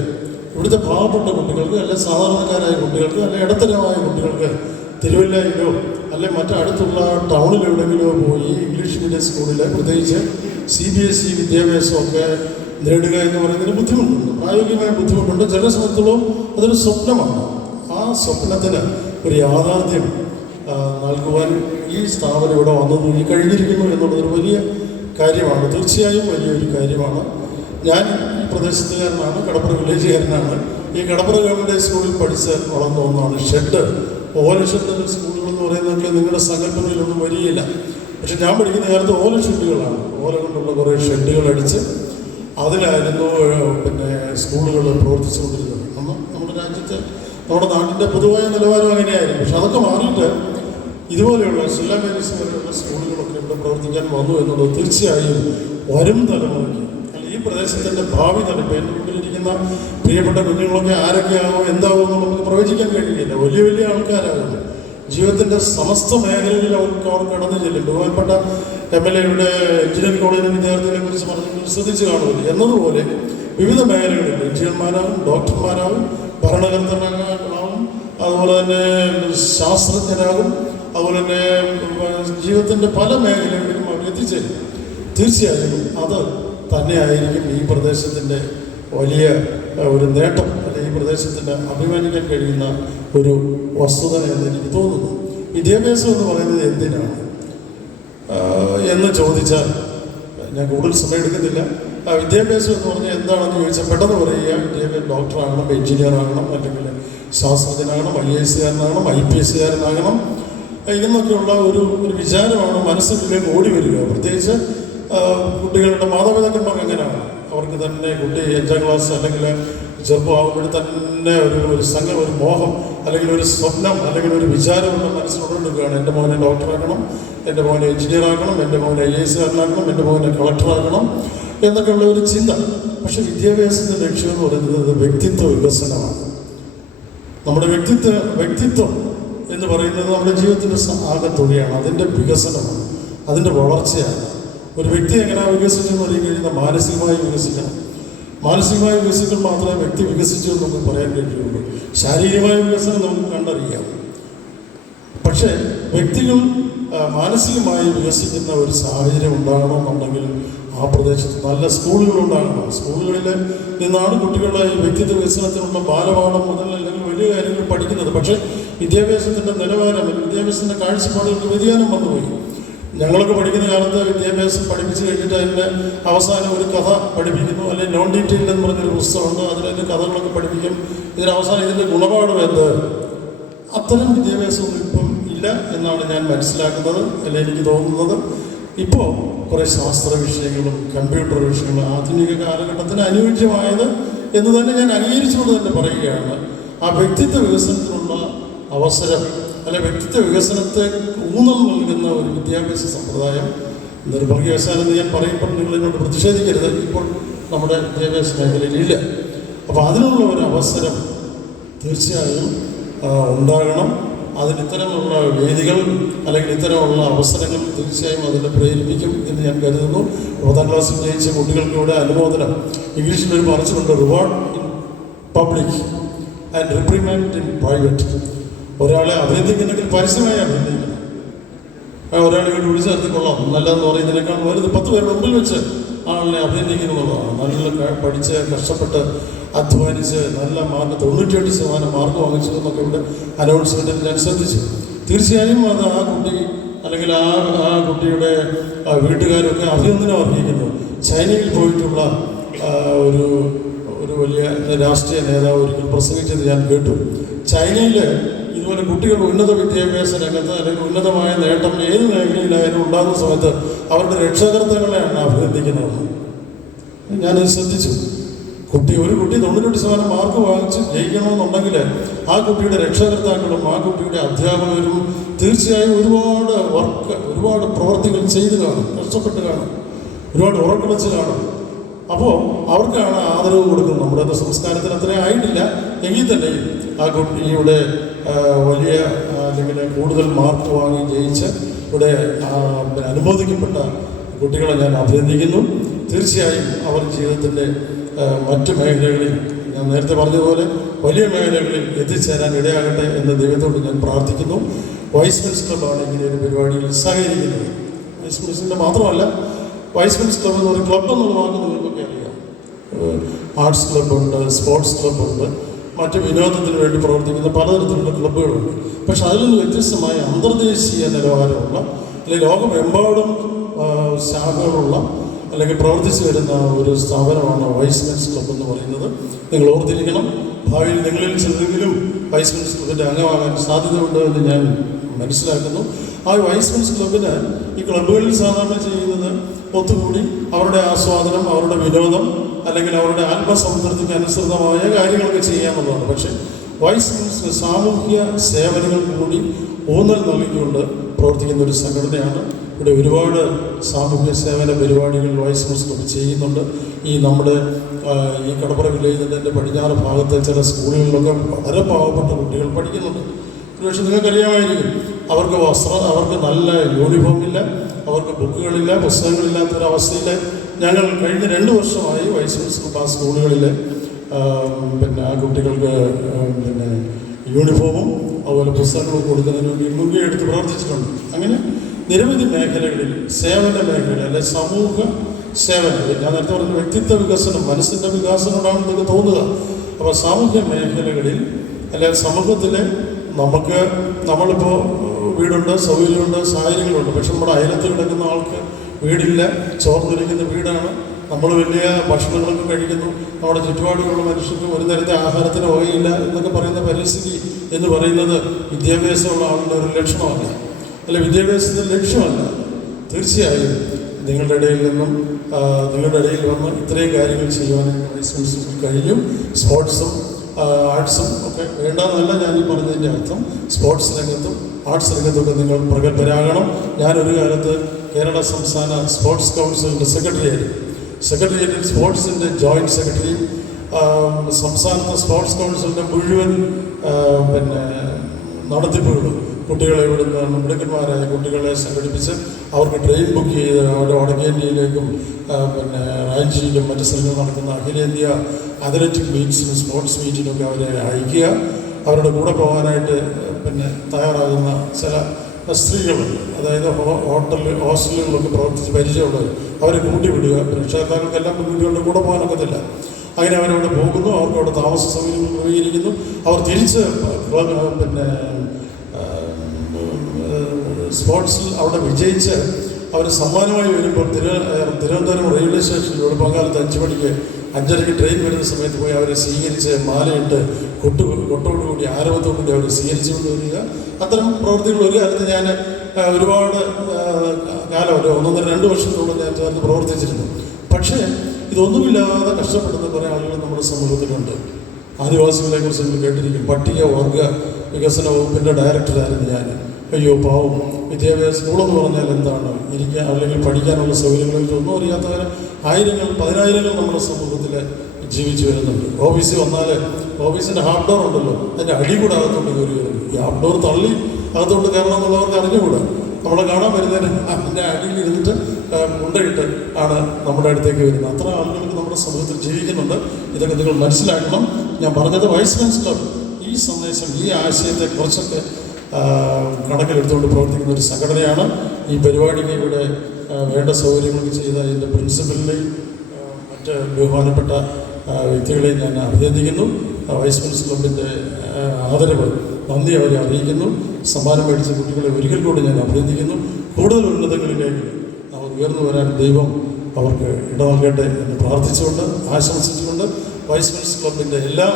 ഇവിടുത്തെ പാവപ്പെട്ട കുട്ടികൾക്ക്, അല്ലെ സാധാരണക്കാരായ കുട്ടികൾക്ക്, അല്ലെ ഇടത്തരമായ കുട്ടികൾക്ക് തിരുവല്ലയിലോ അല്ലെ മറ്റടുത്തുള്ള ടൗണിലെവിടെയെങ്കിലോ പോയി ഇംഗ്ലീഷ് മീഡിയം സ്കൂളിൽ പ്രത്യേകിച്ച് CBSE വിദ്യാഭ്യാസമൊക്കെ നേടുക എന്ന് പറയുന്നതിന് ബുദ്ധിമുട്ടുണ്ട്, പ്രായോഗികമായ ബുദ്ധിമുട്ടുണ്ട്. ചില സമയത്തോളം അതൊരു സ്വപ്നമാണ്. ആ സ്വപ്നത്തിന് ഒരു യാഥാർത്ഥ്യം നൽകുവാൻ ഈ സ്ഥാപനം ഇവിടെ വന്നു കഴിഞ്ഞിരിക്കുന്നു എന്നുള്ളതൊരു വലിയ കാര്യമാണ്, തീർച്ചയായും വലിയൊരു കാര്യമാണ്. ഞാൻ ഈ പ്രദേശത്തുകാരനാണ്, കടപ്പുറ വില്ലേജുകാരനാണ്. ഈ കടപ്പുറ ഗവൺമെൻറ് സ്കൂളിൽ പഠിച്ച് വളർന്ന ഒന്നാണ്. ഷെഡ്, ഓല ഷെഡ് സ്കൂളുകളെന്ന് പറയുന്നതൊക്കെ നിങ്ങളുടെ സങ്കല്പങ്ങളിലൊന്നും വരികയില്ല. പക്ഷെ ഞാൻ പഠിക്കുന്ന കാലത്ത് ഓല ഷെഡുകളാണ്, ഓല കൊണ്ടുള്ള കുറേ ഷെഡുകൾ അടിച്ച് അതിലായിരുന്നു സ്കൂളുകൾ പ്രവർത്തിച്ചുകൊണ്ടിരുന്നത്. നമ്മുടെ രാജ്യത്ത്, നമ്മുടെ നാട്ടിൻ്റെ പൊതുവായ നിലവാരം അങ്ങനെയായിരുന്നു. പക്ഷെ അതൊക്കെ മാറിയിട്ട് ഇതുപോലെയുള്ള സ്റ്റെല്ല മേരീസ് പോലെയുള്ള സ്കൂളുകളൊക്കെ ഇവിടെ പ്രവർത്തിക്കാൻ വന്നു എന്നുള്ളത് തീർച്ചയായും വരും തലമുറയ്ക്ക്, അല്ലെങ്കിൽ ഈ പ്രദേശത്തിൻ്റെ ഭാവി തലമുറ, എൻ്റെ മുമ്പിലിരിക്കുന്ന പ്രിയപ്പെട്ട കുഞ്ഞുങ്ങളൊക്കെ ആരൊക്കെയാണോ എന്താകുമെന്ന് നമുക്ക് പ്രവചിക്കാൻ കഴിയില്ല. വലിയ വലിയ ആൾക്കാരാകുന്നു. ജീവിതത്തിൻ്റെ സമസ്ത മേഖലകളിൽ അവർ കടന്നു ചെല്ലും. ബഹുമാനപ്പെട്ട MLA-യുടെ എഞ്ചിനീയറിംഗ് കോളേജിലെ വിദ്യാർത്ഥികളെ കുറിച്ച് പറഞ്ഞ് ശ്രദ്ധിച്ച് കാണുമല്ലോ. എന്നതുപോലെ വിവിധ മേഖലകളിൽ എഞ്ചിനീയർമാരാകും, ഡോക്ടർമാരാകും, ഭരണകർത്താക്കളാകും, അതുപോലെ തന്നെ ശാസ്ത്രജ്ഞരാകും, അതുപോലെ തന്നെ ജീവിതത്തിൻ്റെ പല മേഖലകളിലും അവർ എത്തിച്ചേരും. തീർച്ചയായും അത് തന്നെയായിരിക്കും ഈ പ്രദേശത്തിൻ്റെ വലിയ ഒരു നേട്ടം, അല്ലെങ്കിൽ ഈ പ്രദേശത്തിന് അഭിമാനിക്കാൻ കഴിയുന്ന ഒരു വസ്തുത എന്ന് എനിക്ക് തോന്നുന്നു. വിദ്യാഭ്യാസം എന്ന് പറയുന്നത് എന്തിനാണ് എന്ന് ചോദിച്ചാൽ ഞാൻ കൂടുതൽ സമയം എടുക്കുന്നില്ല. വിദ്യാഭ്യാസം എന്ന് പറഞ്ഞാൽ എന്താണെന്ന് ചോദിച്ചാൽ പെട്ടെന്ന് പറയുക, വിദ്യാഭ്യാസം ഡോക്ടറാകണം, എഞ്ചിനീയറാകണം, അല്ലെങ്കിൽ ശാസ്ത്രജ്ഞനാകണം, IAS-കാരനാകണം, IPS-കാരനാകണം എന്നൊക്കെയുള്ള ഒരു വിചാരമാണ് മനസ്സിലേക്ക് ഓടി വരിക. പ്രത്യേകിച്ച് കുട്ടികളുടെ മാതാപിതാക്കന്മാർക്ക് അങ്ങനെയാണ്. അവർക്ക് തന്നെ കുട്ടി 5ാം ക്ലാസ് അല്ലെങ്കിൽ ചെറുപ്പമാകുമ്പോൾ തന്നെ ഒരു മോഹം അല്ലെങ്കിൽ ഒരു സ്വപ്നം അല്ലെങ്കിൽ ഒരു വിചാരമുള്ള മനസ്സിലുണ്ടെടുക്കുകയാണ്. എൻ്റെ മോനെ ഡോക്ടറാക്കണം, എൻ്റെ മോനെ എഞ്ചിനീയറാക്കണം, എൻ്റെ മോനെ IAS-കാരനാക്കണം, എൻ്റെ മോനെ കളക്ടറാക്കണം എന്നൊക്കെയുള്ള ഒരു ചിന്ത. പക്ഷെ വിദ്യാഭ്യാസത്തിൻ്റെ ലക്ഷ്യം എന്ന് പറയുന്നത് വ്യക്തിത്വ വികസനമാണ്. നമ്മുടെ വ്യക്തിത്വം എന്ന് പറയുന്നത് നമ്മുടെ ജീവിതത്തിൻ്റെ ആകത്തുകയാണ്, അതിൻ്റെ വികസനമാണ്, അതിൻ്റെ വളർച്ചയാണ്. ഒരു വ്യക്തി എങ്ങനെ വികസിച്ചെന്ന് അറിയാൻ കഴിയുന്ന മാനസികമായി വികസിക്കണം. മാനസികമായി വികസിക്കുമ്പോൾ മാത്രമേ വ്യക്തി വികസിച്ചു എന്ന് നമുക്ക് പറയാൻ കഴിയുള്ളൂ. ശാരീരികമായ വികസനം നമുക്ക് കണ്ടറിയാം. പക്ഷേ വ്യക്തികൾ മാനസികമായി വികസിക്കുന്ന ഒരു സാഹചര്യം ഉണ്ടാകണമെന്നുണ്ടെങ്കിൽ ആ പ്രദേശത്ത് നല്ല സ്കൂളുകൾ ഉണ്ടാകണം. സ്കൂളുകളിൽ നിന്നാണ് കുട്ടികളുടെ വ്യക്തിത്വ വികസനത്തിനുള്ള ബാലപാഠം മുതൽ അല്ലെങ്കിൽ വലിയ കാര്യങ്ങൾ പഠിക്കുന്നത്. പക്ഷേ വിദ്യാഭ്യാസത്തിൻ്റെ നിലവാരം, വിദ്യാഭ്യാസത്തിൻ്റെ കാഴ്ചപ്പാടുകൾക്ക് വ്യതിയാനം വന്നുപോയി. ഞങ്ങളൊക്കെ പഠിക്കുന്ന കാലത്ത് വിദ്യാഭ്യാസം പഠിപ്പിച്ച് കഴിഞ്ഞിട്ട് അതിൻ്റെ അവസാനം ഒരു കഥ പഠിപ്പിക്കുന്നു, അല്ലെങ്കിൽ നോൺ ഡീറ്റെയിൽഡ് എന്ന് പറഞ്ഞൊരു പുസ്തകമുണ്ട്, അതിൻ്റെ കഥകളൊക്കെ പഠിപ്പിക്കും. ഇതിന് അവസാനം ഇതിൻ്റെ ഗുണപാഠം എന്ത്? അത്തരം വിദ്യാഭ്യാസമൊന്നും ഇപ്പം ഇല്ല എന്നാണ് ഞാൻ മനസ്സിലാക്കുന്നത്, അല്ല എനിക്ക് തോന്നുന്നത്. ഇപ്പോൾ കുറേ ശാസ്ത്ര വിഷയങ്ങളും കമ്പ്യൂട്ടർ വിഷയങ്ങളും ആധുനിക കാലഘട്ടത്തിന് അനുയോജ്യമായത് എന്ന് തന്നെ ഞാൻ അംഗീകരിച്ചുകൊണ്ട് തന്നെ പറയുകയാണ്. ആ വ്യക്തിത്വ വികസനത്തിനുള്ള അവസരം, അല്ലെ വ്യക്തിത്വ വികസനത്തെ ഊന്നൽ നൽകുന്ന ഒരു വിദ്യാഭ്യാസ സമ്പ്രദായം നിർഭാഗ്യവശാലെന്ന് ഞാൻ പറയുമ്പോൾ നിങ്ങൾ എന്നോട് പ്രതിഷേധിക്കരുത്, ഇപ്പോൾ നമ്മുടെ വിദ്യാഭ്യാസ മേഖലയിൽ ഇല്ല. അപ്പോൾ അതിനുള്ള ഒരു അവസരം തീർച്ചയായും ഉണ്ടാകണം. അതിന് ഇത്തരമുള്ള വേദികൾ അല്ലെങ്കിൽ ഇത്തരമുള്ള അവസരങ്ങൾ തീർച്ചയായും അതിനെ പ്രേരിപ്പിക്കും എന്ന് ഞാൻ കരുതുന്നു. 10ാം ക്ലാസ്സിൽ ജയിച്ച കുട്ടികൾക്ക് ഇവിടെ അനുമോദനം, ഇംഗ്ലീഷിലൊരു പറഞ്ഞിട്ടുണ്ട്, reward in public and reprimand in private. ഒരാളെ അഭിനന്ദിക്കുന്നെങ്കിൽ പരസ്യമായി അഭിനന്ദിക്കണം. ഒരാളെ വേണ്ടി വിളിച്ചു നിർത്തിക്കൊള്ളാം നല്ലതെന്ന് പറയുന്നതിനേക്കാൾ വലുത് 10 പേരുടെ മുമ്പിൽ വെച്ച് ആളിനെ അഭിനന്ദിക്കുന്നുള്ളതാണ്. നല്ല പഠിച്ച് കഷ്ടപ്പെട്ട് അധ്വാനിച്ച് നല്ല മാർക്ക് 98% മാർക്ക് വാങ്ങിച്ചു എന്നൊക്കെ ഇവിടെ അനൗൺസ്മെൻറ്റിൽ ഞാൻ ശ്രദ്ധിച്ചു. തീർച്ചയായും അത് ആ കുട്ടി അല്ലെങ്കിൽ ആ കുട്ടിയുടെ വീട്ടുകാരൊക്കെ അഭിനന്ദനം അർഹിക്കുന്നു. ചൈനയിൽ പോയിട്ടുള്ള ഒരു വലിയ രാഷ്ട്രീയ നേതാവ് ഒരിക്കൽ പ്രസംഗിച്ചത് ഞാൻ കേട്ടു. ചൈനയിൽ ഇതുപോലെ കുട്ടികൾ ഉന്നത വിദ്യാഭ്യാസ രംഗത്ത് അല്ലെങ്കിൽ ഉന്നതമായ നേട്ടം ഏത് മേഖലയിലായാലും ഉണ്ടാകുന്ന സമയത്ത് അവരുടെ രക്ഷകർത്താക്കളെയാണ് അഭിനന്ദിക്കുന്നത്. ഞാനത് ശ്രദ്ധിച്ചു. ഒരു കുട്ടി 98% മാർക്ക് വാങ്ങിച്ച് ജയിക്കണമെന്നുണ്ടെങ്കിൽ ആ കുട്ടിയുടെ രക്ഷകർത്താക്കളും ആ കുട്ടിയുടെ അധ്യാപകരും തീർച്ചയായും ഒരുപാട് പ്രവർത്തികൾ ചെയ്ത് കാണും, കഷ്ടപ്പെട്ട് കാണും, ഒരുപാട് ഉറക്കളച്ച് കാണും. അപ്പോൾ അവർക്കാണ് ആദരവ് കൊടുക്കുന്നത്. നമ്മുടെ സംസ്കാരത്തിന് അത്രയും ആയിട്ടില്ല എങ്കിൽ തന്നെ ആ കുട്ടിയുടെ വലിയ അല്ലെങ്കിൽ കൂടുതൽ മാർക്ക് വാങ്ങി ജയിച്ച് ഇവിടെ അനുമോദിക്കപ്പെട്ട കുട്ടികളെ ഞാൻ അഭിനന്ദിക്കുന്നു. തീർച്ചയായും അവർ ജീവിതത്തിൻ്റെ മറ്റു മേഖലകളിൽ ഞാൻ നേരത്തെ പറഞ്ഞതുപോലെ വലിയ മേഖലകളിൽ എത്തിച്ചേരാൻ ഇടയാകട്ടെ എന്ന് ദൈവത്തോട് ഞാൻ പ്രാർത്ഥിക്കുന്നു. വൈസ്മെൻസ് ക്ലബ്ബാണ് ഇങ്ങനെ ഒരു പരിപാടിയിൽ സഹകരിക്കുന്നത്. വൈസ്മെൻസിൻ്റെ മാത്രമല്ല, വൈസ്മെൻസ് ക്ലബ്ബ് എന്ന് പറയുന്ന ക്ലബ്ബ് എന്നുള്ള വാക്ക് നിങ്ങൾക്കൊക്കെ അറിയാം. ആർട്സ് ക്ലബ്ബുണ്ട്, സ്പോർട്സ് ക്ലബ്ബുണ്ട്, മറ്റ് വിനോദത്തിന് വേണ്ടി പ്രവർത്തിക്കുന്ന പലതരത്തിലുള്ള ക്ലബ്ബുകളുണ്ട്. പക്ഷെ അതിൽ നിന്ന് വ്യത്യസ്തമായ അന്തർദേശീയ നിലവാരമുള്ള അല്ലെങ്കിൽ ലോകമെമ്പാടും ശാഖകളുള്ള അല്ലെങ്കിൽ പ്രവർത്തിച്ചു വരുന്ന ഒരു സ്ഥാപനമാണ് വൈസ്മെൻസ് ക്ലബ്ബ് എന്ന് പറയുന്നത്. നിങ്ങൾ ഓർത്തിരിക്കണം. ഭാവിയിൽ നിങ്ങളിൽ ചിലരെങ്കിലും വൈസ്മെൻസ് ക്ലബ്ബിൻ്റെ അംഗമാകാൻ സാധ്യതയുണ്ട് എന്ന് ഞാൻ മനസ്സിലാക്കുന്നു. ആ വൈസ്മെൻസ് ക്ലബ്ബിന് ഈ ക്ലബ്ബുകളിൽ സാധാരണ ചെയ്യുന്നത് ഒത്തുകൂടി അവരുടെ ആസ്വാദനം, അവരുടെ വിനോദം അല്ലെങ്കിൽ അവരുടെ ആത്മസംതൃപ്തിക്ക് അനുസൃതമായ കാര്യങ്ങളൊക്കെ ചെയ്യാമെന്നുള്ളതാണ്. പക്ഷേ വൈസ്മെൻസ് സാമൂഹ്യ സേവനങ്ങൾക്ക് കൂടി ഊന്നൽ നൽകിക്കൊണ്ട് പ്രവർത്തിക്കുന്ന ഒരു സംഘടനയാണ്. ഇവിടെ ഒരുപാട് സാമൂഹ്യ സേവന പരിപാടികൾ വൈസ്മെൻസ് ക്ലബ്ബ് ചെയ്യുന്നുണ്ട്. നമ്മുടെ ഈ കടപ്പുറ വില്ലേജിൻ്റെ പടിഞ്ഞാറ് ഭാഗത്തെ ചില സ്കൂളുകളിലൊക്കെ വളരെ പാവപ്പെട്ട കുട്ടികൾ പഠിക്കുന്നുണ്ട്. ഒരുപക്ഷെ നിങ്ങൾക്കറിയാമായിരിക്കും, അവർക്ക് നല്ല യൂണിഫോം ഇല്ല, അവർക്ക് ബുക്കുകളില്ല, പുസ്തകങ്ങളില്ലാത്തൊരവസ്ഥയിൽ ഞങ്ങൾ കഴിഞ്ഞ 2 വർഷമായി വൈസ്മെൻസ് ക്ലബ്ബ് ആ സ്കൂളുകളിൽ ആ കുട്ടികൾക്ക് യൂണിഫോമും അതുപോലെ പുസ്തകങ്ങളും കൊടുക്കുന്നതിന് വേണ്ടി മുൻകൈ എടുത്ത് പ്രവർത്തിച്ചിട്ടുണ്ട്. അങ്ങനെ നിരവധി മേഖലകളിൽ സേവന മേഖല അല്ലെ സമൂഹ സേവനങ്ങളിൽ, ഞാൻ നേരത്തെ പറഞ്ഞ വ്യക്തിത്വ വികസനം, മനസ്സിൻ്റെ വികാസം കൊണ്ടാണ് നിങ്ങൾക്ക് തോന്നുക. അപ്പോൾ സാമൂഹ്യ മേഖലകളിൽ അല്ലെ സമൂഹത്തിലെ നമ്മളിപ്പോൾ വീടുണ്ട്, സൗകര്യമുണ്ട്, സാഹചര്യങ്ങളുണ്ട്. പക്ഷെ നമ്മുടെ അയലത്ത് കിടക്കുന്ന ആൾക്ക് വീടില്ല, ചോർന്നൊലിക്കുന്ന വീടാണ്. നമ്മൾ വലിയ ഭക്ഷണങ്ങളൊക്കെ കഴിക്കുന്നു, നമ്മുടെ ചുറ്റുപാടുകളുള്ള മനുഷ്യർക്ക് ഒരു തരത്തെ ആഹാരത്തിന് വകയില്ല എന്നൊക്കെ പറയുന്ന പരിസ്ഥിതി എന്ന് പറയുന്നത് വിദ്യാഭ്യാസമുള്ള ആളുടെ ഒരു ലക്ഷണമല്ല, അല്ല വിദ്യാഭ്യാസത്തിൻ്റെ ലക്ഷ്യമല്ല. തീർച്ചയായും നിങ്ങളുടെ ഇടയിൽ വന്ന് ഇത്രയും കാര്യങ്ങൾ ചെയ്യുവാൻ വൈസ്മെൻസിന് കഴിയും. സ്പോർട്സും ആർട്സും ഒക്കെ വേണ്ടെന്നല്ല ഞാൻ ഈ പറഞ്ഞതിൻ്റെ അർത്ഥം. സ്പോർട്സ് രംഗത്തും ആർട്സ് രംഗത്തൊക്കെ നിങ്ങൾ പ്രഗത്ഭരാകണം. ഞാനൊരു കാലത്ത് കേരള സംസ്ഥാന സ്പോർട്സ് കൗൺസിലിൻ്റെ സെക്രട്ടേറിയറ്റിൽ സ്പോർട്സിൻ്റെ ജോയിൻറ്റ് സെക്രട്ടറിയും സംസ്ഥാനത്തെ സ്പോർട്സ് കൗൺസിലിൻ്റെ മുഴുവൻ നടത്തിപ്പുകളും കുട്ടികളെ ഇവിടുന്ന് മിടുക്കന്മാരായ കുട്ടികളെ സംഘടിപ്പിച്ച് അവർക്ക് ട്രെയിൻ ബുക്ക് ചെയ്ത് അവിടെ വടക്കേന്ത്യയിലേക്കും റാഞ്ചിയിലും മറ്റു സ്ഥലങ്ങളിൽ നടക്കുന്ന അഖിലേന്ത്യ അത്ലറ്റിക് മീറ്റ്സിനും സ്പോർട്സ് മീറ്റിനൊക്കെ അവരെ അയക്കുക. അവരുടെ കൂടെ പോകാനായിട്ട് തയ്യാറാകുന്ന ചില സ്ത്രീകളുണ്ട്, അതായത് ഹോസ്റ്റലുകളിലൊക്കെ പ്രവർത്തിച്ച് പരിചയമുള്ളവർ, അവരെ കൂട്ടിവിടുക. രക്ഷകർത്താക്കൾക്കെല്ലാം കുട്ടികളുടെ കൂടെ പോകാനൊക്കത്തില്ല. അങ്ങനെ അവരവിടെ പോകുന്നു, അവർക്ക് അവിടെ താമസ സൗകര്യങ്ങൾ ക്രമീകരിക്കുന്നു. അവർ തിരിച്ച് സ്പോർട്സിൽ അവിടെ വിജയിച്ച് അവർ സമ്മാനമായി വരുമ്പോൾ തിരുവനന്തപുരം റെയിൽവേ സ്റ്റേഷനിൽ വെളുപ്പാങ്കാലത്ത് 5 മണിക്ക് 5:30 ട്രെയിൻ വരുന്ന സമയത്ത് പോയി അവരെ സ്വീകരിച്ച് മാലയിട്ട് കൊട്ടോടുകൂടി ആരവത്തോടുകൂടി അവരെ സ്വീകരിച്ചു കൊണ്ടുവരിക. അത്തരം പ്രവൃത്തികൾ ഒരു കാലത്ത് ഞാൻ ഒരുപാട് കാലം ഒരു 1.5-2 വർഷത്തോളം ഞാൻ ചേർന്ന് പ്രവർത്തിച്ചിരുന്നു. പക്ഷേ ഇതൊന്നുമില്ലാതെ കഷ്ടപ്പെടുന്ന കുറേ ആളുകൾ നമ്മുടെ സമൂഹത്തിലുണ്ട്. ആദിവാസികളെ കുറിച്ച് നിങ്ങൾ കേട്ടിരിക്കും. പട്ടികവർഗ വികസന വകുപ്പിൻ്റെ ഡയറക്ടറായിരുന്നു ഞാൻ. അയ്യോ പാവം, വിദ്യാഭ്യാസ സ്കൂളെന്ന് പറഞ്ഞാൽ എന്താണ്, ഇരിക്കാൻ അല്ലെങ്കിൽ പഠിക്കാനുള്ള സൗകര്യങ്ങളൊക്കെ ഒന്നും അറിയാത്തവർ ആയിരങ്ങൾ 10,000 നമ്മുടെ സമൂഹത്തിൽ ജീവിച്ചു വരുന്നുണ്ട്. ഓഫീസിൽ വന്നാൽ ഓഫീസിൻ്റെ ഹാഫ് ഡോർ ഉണ്ടല്ലോ, അതിൻ്റെ അടി കൂടെ അകത്തോട്ട് കയറി വരുന്നു. ഈ ഹാഫ് ഡോർ തള്ളി അകത്തോട്ട് കയറണം എന്നുള്ളവർക്ക് അറിഞ്ഞുകൂടാ. നമ്മളെ കാണാൻ വരുന്നതിന് അതിൻ്റെ അടിയിൽ ഇരുന്നിട്ട് മുണ്ടയിട്ട് ആണ് നമ്മുടെ അടുത്തേക്ക് വരുന്നത്. അത്ര ആളുകൾക്ക് നമ്മുടെ സമൂഹത്തിൽ ജീവിക്കുന്നുണ്ട്. ഇതൊക്കെ നിങ്ങൾ മനസ്സിലാക്കണം. ഞാൻ പറഞ്ഞത് വൈസ്മെൻസ് ക്ലബ് ഈ സന്ദേശം, ഈ ആശയത്തെ കുറച്ചൊക്കെ കണക്കിലെടുത്തുകൊണ്ട് പ്രവർത്തിക്കുന്ന ഒരു സംഘടനയാണ്. ഈ പരിപാടിക്ക് ഇവിടെ വേണ്ട സൗകര്യങ്ങളൊക്കെ ചെയ്ത അതിൻ്റെ പ്രിൻസിപ്പലിനെയും മറ്റ് ബഹുമാനപ്പെട്ട വ്യക്തികളെയും ഞാൻ അഭിനന്ദിക്കുന്നു. വൈസ്മെൻസ് ക്ലബിൻ്റെ ആദരവ്, നന്ദി അവരെ അറിയിക്കുന്നു. സമ്മാനം മേടിച്ച കുട്ടികളെ ഒരിക്കൽ കൂടി ഞാൻ അഭിനന്ദിക്കുന്നു. കൂടുതൽ ഉന്നതങ്ങളിലേക്ക് അവർ ഉയർന്നു വരാൻ ദൈവം അവർക്ക് ഇട നൽകട്ടെ എന്ന് പ്രാർത്ഥിച്ചുകൊണ്ട് ആശംസിച്ചുകൊണ്ട് വൈസ്മെൻസ് ക്ലബിൻ്റെ എല്ലാ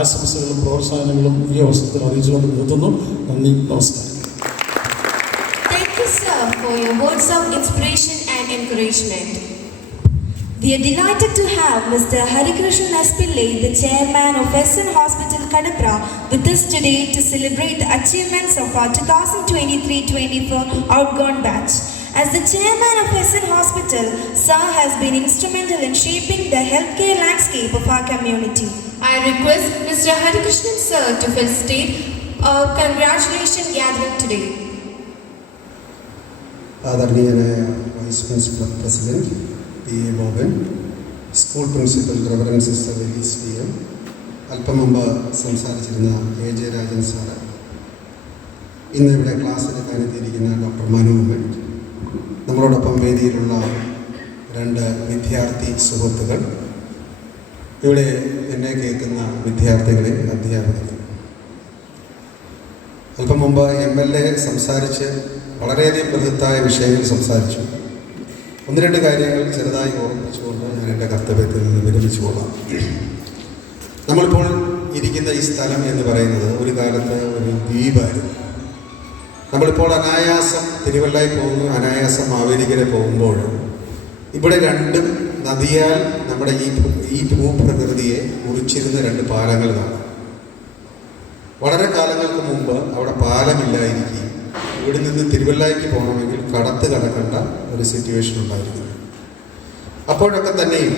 ആശംസകളും പ്രോത്സാഹനങ്ങളും ഈ അവസരത്തിൽ അറിയിച്ചുകൊണ്ട് നിർത്തുന്നു. നന്ദി, നമസ്കാരം. Thank you, sir, for your words of inspiration and encouragement. We are delighted to have Mr. Harikrishnan S. Pillai, the chairman of SN Hospital, Kadapra, with us today to celebrate the achievements of our 2023-24 outgone batch. As the chairman of SN Hospital, Sir has been instrumental in shaping the healthcare landscape of our community. I request Mr. Harikrishnan sir to facilitate a congratulation gathering today. ആദരണീയനായ Y's Men's club president P A Boban, school principal reverend sister Elise DM, അല്പം മുമ്പ് സംസാരിച്ചിരുന്ന A. J. Rajan sir, ഇന്ന് ഇവിടെ class എടുക്കാനെത്തിയിരിക്കുന്ന doctor Manu Oommen, നമ്മളോടൊപ്പം വേദിയിലുള്ള 2 വിദ്യാർത്ഥി സുഹൃത്തുക്കൾ, ഇവിടെ എന്നെ കേൾക്കുന്ന വിദ്യാർത്ഥികളെ, അധ്യാപകർ. അല്പം മുമ്പ് MLA സംസാരിച്ച് വളരെയധികം ബൃഹത്തായ വിഷയങ്ങൾ സംസാരിച്ചു. 1-2 കാര്യങ്ങൾ ചെറുതായി ഓർമ്മിച്ചുകൊണ്ട് ഞാൻ എൻ്റെ കർത്തവ്യത്തിൽ നിന്ന് വിരമിച്ചു പോകാം. നമ്മളിപ്പോൾ ഇരിക്കുന്ന ഈ സ്ഥലം എന്ന് പറയുന്നത് ഒരു കാലത്ത് ഒരു ദ്വീപായിരുന്നു. നമ്മളിപ്പോൾ അനായാസം തിരുവല്ലായി പോകുന്നു, അനായാസം മാവേലിക്കര പോകുമ്പോൾ ഇവിടെ 2 നദിയാൽ നമ്മുടെ ഈ ഭൂപ്രകൃതിയെ മുറിച്ചിരുന്ന 2 പാലങ്ങൾ കാണാം. വളരെ കാലങ്ങൾക്ക് മുമ്പ് അവിടെ പാലമില്ലായിരിക്കും ഇവിടെ നിന്ന് തിരുവല്ലായ്ക്ക് പോകണമെങ്കിൽ കടത്ത് കടക്കേണ്ട ഒരു സിറ്റുവേഷൻ ഉണ്ടായിരുന്നു. അപ്പോഴൊക്കെ തന്നെയും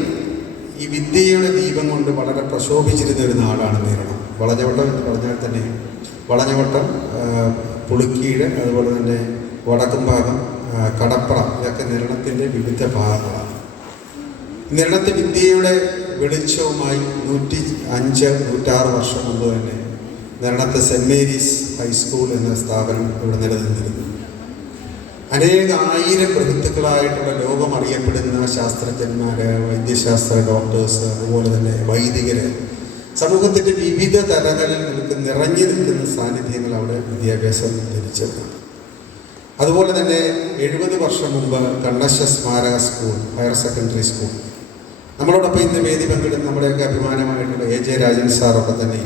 ഈ വിദ്യയുടെ ദീപം കൊണ്ട് വളരെ പ്രശോഭിച്ചിരുന്ന ഒരു നാടാണ് നിരണം. വളഞ്ഞവട്ടം എന്ന് പറഞ്ഞാൽ തന്നെ വളഞ്ഞവട്ടം, പുളിക്കീട്, അതുപോലെ തന്നെ വടക്കും ഭാഗം, കടപ്ര, ഇതൊക്കെ നിരണത്തിൻ്റെ വിവിധ ഭാഗങ്ങളാണ്. നിരണത്തെ വിദ്യയുടെ വെളിച്ചവുമായി 105-106 വർഷം മുമ്പ് തന്നെ നിരണത്തെ സെൻറ് മേരീസ് ഹൈസ്കൂൾ എന്ന സ്ഥാപനം ഇവിടെ നിലനിന്നിരുന്നു. അനേകായിരം ബൃഹത്തുക്കളായിട്ടുള്ള ലോകം അറിയപ്പെടുന്ന ശാസ്ത്രജ്ഞന്മാർ, വൈദ്യശാസ്ത്ര ഡോക്ടേഴ്സ്, അതുപോലെ തന്നെ വൈദികർ, സമൂഹത്തിൻ്റെ വിവിധ തലങ്ങളിൽ നിറഞ്ഞു നിൽക്കുന്ന സാന്നിധ്യങ്ങൾ അവിടെ വിദ്യാഭ്യാസം ലഭിച്ചതാണ്. അതുപോലെ തന്നെ 70 വർഷം മുമ്പ് കണ്ണശ സ്മാരക സ്കൂൾ, ഹയർ സെക്കൻഡറി സ്കൂൾ, നമ്മളോടൊപ്പം ഇന്ന് വേദി പങ്കിടുന്ന നമ്മുടെയൊക്കെ അഭിമാനമായിട്ടുള്ള A. J. രാജൻ സാറൊക്കെ തന്നെ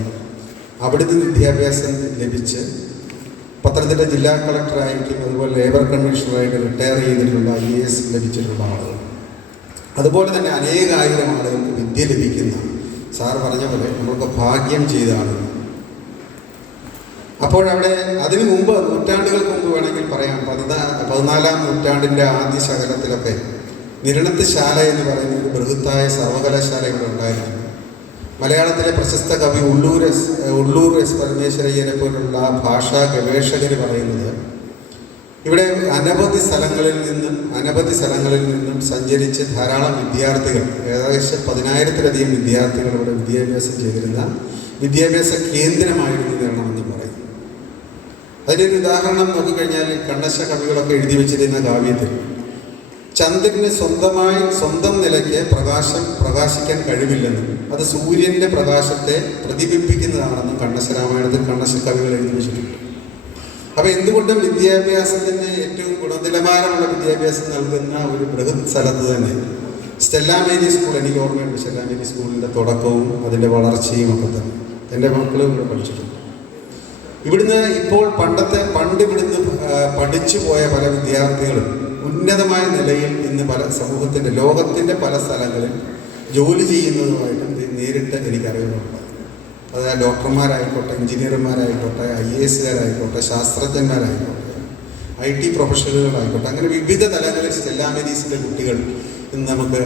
അവിടുന്ന് വിദ്യാഭ്യാസം ലഭിച്ച് പത്തനംതിട്ട ജില്ലാ കളക്ടറായിട്ടും അതുപോലെ ലേബർ കമ്മീഷണറായിട്ട് റിട്ടയർ ചെയ്തിട്ടുള്ള IAS ലഭിച്ചിട്ടുള്ള ആളുകൾ, അതുപോലെ തന്നെ അനേകായിരം ആളുകൾക്ക് വിദ്യ ലഭിക്കുന്ന, സാർ പറഞ്ഞ പോലെ നമ്മൾക്ക് ഭാഗ്യം ചെയ്ത ആളുകൾ. അപ്പോഴവിടെ അതിനു മുമ്പ്, നൂറ്റാണ്ടുകൾക്ക് മുമ്പ് വേണമെങ്കിൽ പറയാം, 14-ാം നൂറ്റാണ്ടിൻ്റെ ആദ്യ ശകലത്തിലൊക്കെ നിരണത്ത് ശാല എന്ന് പറയുന്ന ഒരു ബൃഹത്തായ സർവകലാശാല ഇവിടെ ഉണ്ടായിരുന്നു. മലയാളത്തിലെ പ്രശസ്ത കവി ഉള്ളൂർ എസ് പരമേശ്വരയ്യനെ പോലുള്ള ഭാഷാ ഗവേഷകർ പറയുന്നത് ഇവിടെ അനവധി സ്ഥലങ്ങളിൽ നിന്നും സഞ്ചരിച്ച് ധാരാളം വിദ്യാർത്ഥികൾ, ഏകദേശം 10,000-ത്തിലധികം വിദ്യാർത്ഥികൾ ഇവിടെ വിദ്യാഭ്യാസം ചെയ്തിരുന്ന വിദ്യാഭ്യാസ കേന്ദ്രമായിരുന്നു നിരണമെന്ന് പറയും. അതിനൊരു ഉദാഹരണം നോക്കിക്കഴിഞ്ഞാൽ കണ്ണശ കവികളൊക്കെ എഴുതി വെച്ചിരുന്ന കാവ്യത്തിൽ ചന്ദ്രന് സ്വന്തം നിലയ്ക്ക് പ്രകാശിക്കാൻ കഴിവില്ലെന്നും അത് സൂര്യൻ്റെ പ്രകാശത്തെ പ്രതിബിംബിക്കുന്നതാണെന്നും കണ്ണശ രാമായണത്തിൽ കണ്ണശ കവികൾ എഴുതി വെച്ചിട്ടുണ്ട്. അപ്പോൾ എന്തുകൊണ്ടും വിദ്യാഭ്യാസത്തിന് ഏറ്റവും ഗുണനിലവാരമുള്ള വിദ്യാഭ്യാസം നൽകുന്ന ഒരു ബൃഹത് സ്ഥലത്ത് തന്നെ സ്റ്റെല്ല മേരി സ്കൂൾ, എനിക്ക് ഓർമ്മയുണ്ട് സ്റ്റെല്ല മേരി സ്കൂളിൻ്റെ തുടക്കവും അതിൻ്റെ വളർച്ചയും ഒക്കെ തന്നെ. എൻ്റെ മക്കളും ഇവിടെ പഠിച്ചിട്ടുണ്ട്. ഇവിടുന്ന് ഇപ്പോൾ പണ്ട് ഇവിടുന്ന് പഠിച്ചു പോയ പല വിദ്യാർത്ഥികളും ഉന്നതമായ നിലയിൽ ഇന്ന് പല സമൂഹത്തിൻ്റെ ലോകത്തിൻ്റെ പല സ്ഥലങ്ങളിൽ ജോലി ചെയ്യുന്നതുമായിട്ടും നേരിട്ട് എനിക്കറിവുന്നുണ്ട്. അതായത് ഡോക്ടർമാരായിക്കോട്ടെ, എഞ്ചിനീയർമാരായിക്കോട്ടെ, IAS-കാരായിക്കോട്ടെ, ശാസ്ത്രജ്ഞന്മാരായിക്കോട്ടെ, IT പ്രൊഫഷണലുകളായിക്കോട്ടെ, അങ്ങനെ വിവിധ തലങ്ങളിൽ സ്റ്റെല്ല മേരീസിൻ്റെ കുട്ടികൾ ഇന്ന് നമുക്ക്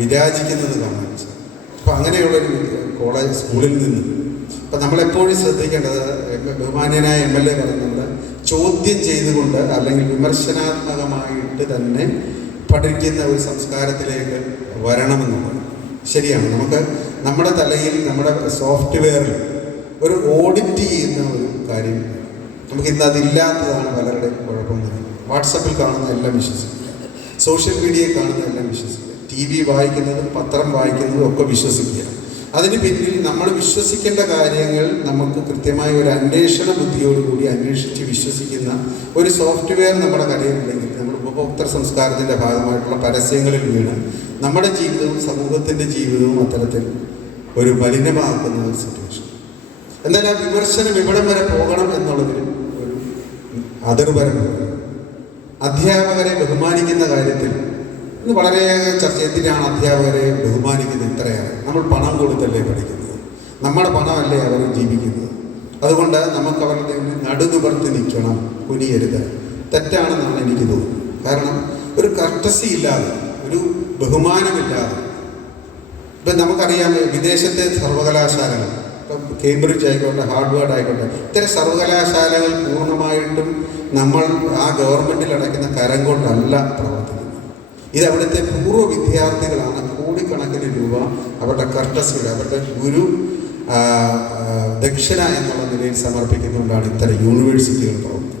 വിരാജിക്കുന്നത് കാണാൻ സാധിക്കും. അപ്പോൾ അങ്ങനെയുള്ളൊരു കോളേജ് സ്കൂളിൽ നിന്ന് അപ്പം നമ്മളെപ്പോഴും ശ്രദ്ധിക്കേണ്ടത് ബഹുമാന്യനായ MLA പറയുന്നത് ചോദ്യം ചെയ്തുകൊണ്ട് അല്ലെങ്കിൽ വിമർശനാത്മകമായിട്ട് തന്നെ പഠിക്കുന്ന ഒരു സംസ്കാരത്തിലേക്ക് വരണമെന്നുള്ളത് ശരിയാണ്. നമുക്ക് നമ്മുടെ തലയിൽ നമ്മുടെ സോഫ്റ്റ്വെയറിൽ ഒരു ഓഡിറ്റ് ചെയ്യുന്ന ഒരു കാര്യം നമുക്കിന്ന് അതില്ലാത്തതാണ് പലരുടെയും കുഴപ്പമൊന്നും. വാട്സപ്പിൽ കാണുന്ന എല്ലാം വിശ്വസിക്കുക, സോഷ്യൽ മീഡിയയിൽ കാണുന്ന എല്ലാം വിശ്വസിക്കുക, TV വായിക്കുന്നതും പത്രം വായിക്കുന്നതും ഒക്കെ വിശ്വസിക്കുക. അതിന് പിന്നിൽ നമ്മൾ വിശ്വസിക്കേണ്ട കാര്യങ്ങൾ നമുക്ക് കൃത്യമായ ഒരു അന്വേഷണ ബുദ്ധിയോടുകൂടി അന്വേഷിച്ച് വിശ്വസിക്കുന്ന ഒരു സോഫ്റ്റ്വെയർ നമ്മുടെ കയ്യിലുണ്ടെങ്കിൽ നമ്മൾ ഉപഭോക്തൃ സംസ്കാരത്തിൻ്റെ ഭാഗമായിട്ടുള്ള പരസ്യങ്ങളിൽ വീണ് നമ്മുടെ ജീവിതവും സമൂഹത്തിൻ്റെ ജീവിതവും അത്തരത്തിൽ ഒരു മലിനമാക്കുന്ന ഒരു സിറ്റുവേഷൻ. എന്നാൽ ആ വിമർശനം ഇവിടം വരെ പോകണം എന്നുള്ളതിൽ ഒരു അതിർവരമുണ്ട്. അധ്യാപകരെ ബഹുമാനിക്കുന്ന കാര്യത്തിൽ ഇന്ന് വളരെയേറെ ചർച്ച. എന്തിനാണ് അധ്യാപകരെ ബഹുമാനിക്കുന്നത്? ഇത്രയേറെ നമ്മൾ പണം കൊടുത്തല്ലേ പഠിക്കുന്നത്, നമ്മുടെ പണമല്ലേ അവർ ജീവിക്കുന്നത്. അതുകൊണ്ട് നമുക്ക് അവരുടെ നടുനിവർത്തി നിൽക്കണം, കുനിയരുത്. തെറ്റാണെന്നാണ് എനിക്ക് തോന്നുന്നത്. കാരണം ഒരു കർട്ടസി ഇല്ലാതെ, ഒരു ബഹുമാനമില്ലാതെ, ഇപ്പം നമുക്കറിയാം വിദേശത്തെ സർവകലാശാലകൾ, ഇപ്പം കേംബ്രിഡ്ജ് ആയിക്കോട്ടെ, ഹാർഡ്വേർഡ് ആയിക്കോട്ടെ, ഇത്തരം സർവകലാശാലകൾ പൂർണ്ണമായിട്ടും നമ്മൾ ആ ഗവൺമെൻറ്റിൽ അടയ്ക്കുന്ന കരം കൊണ്ടല്ല പ്രവർത്തിക്കുന്നത്. ഇത് അവിടുത്തെ പൂർവ്വ വിദ്യാർത്ഥികളാണ് കോടിക്കണക്കിന് രൂപ അവരുടെ കർട്ടസിയുടെ, അവരുടെ ഗുരു ദക്ഷിണ എന്നുള്ള നിലയിൽ സമർപ്പിക്കുന്നുകൊണ്ടാണ് ഇത്തരം യൂണിവേഴ്സിറ്റികൾ പ്രവർത്തിക്കുന്നത്.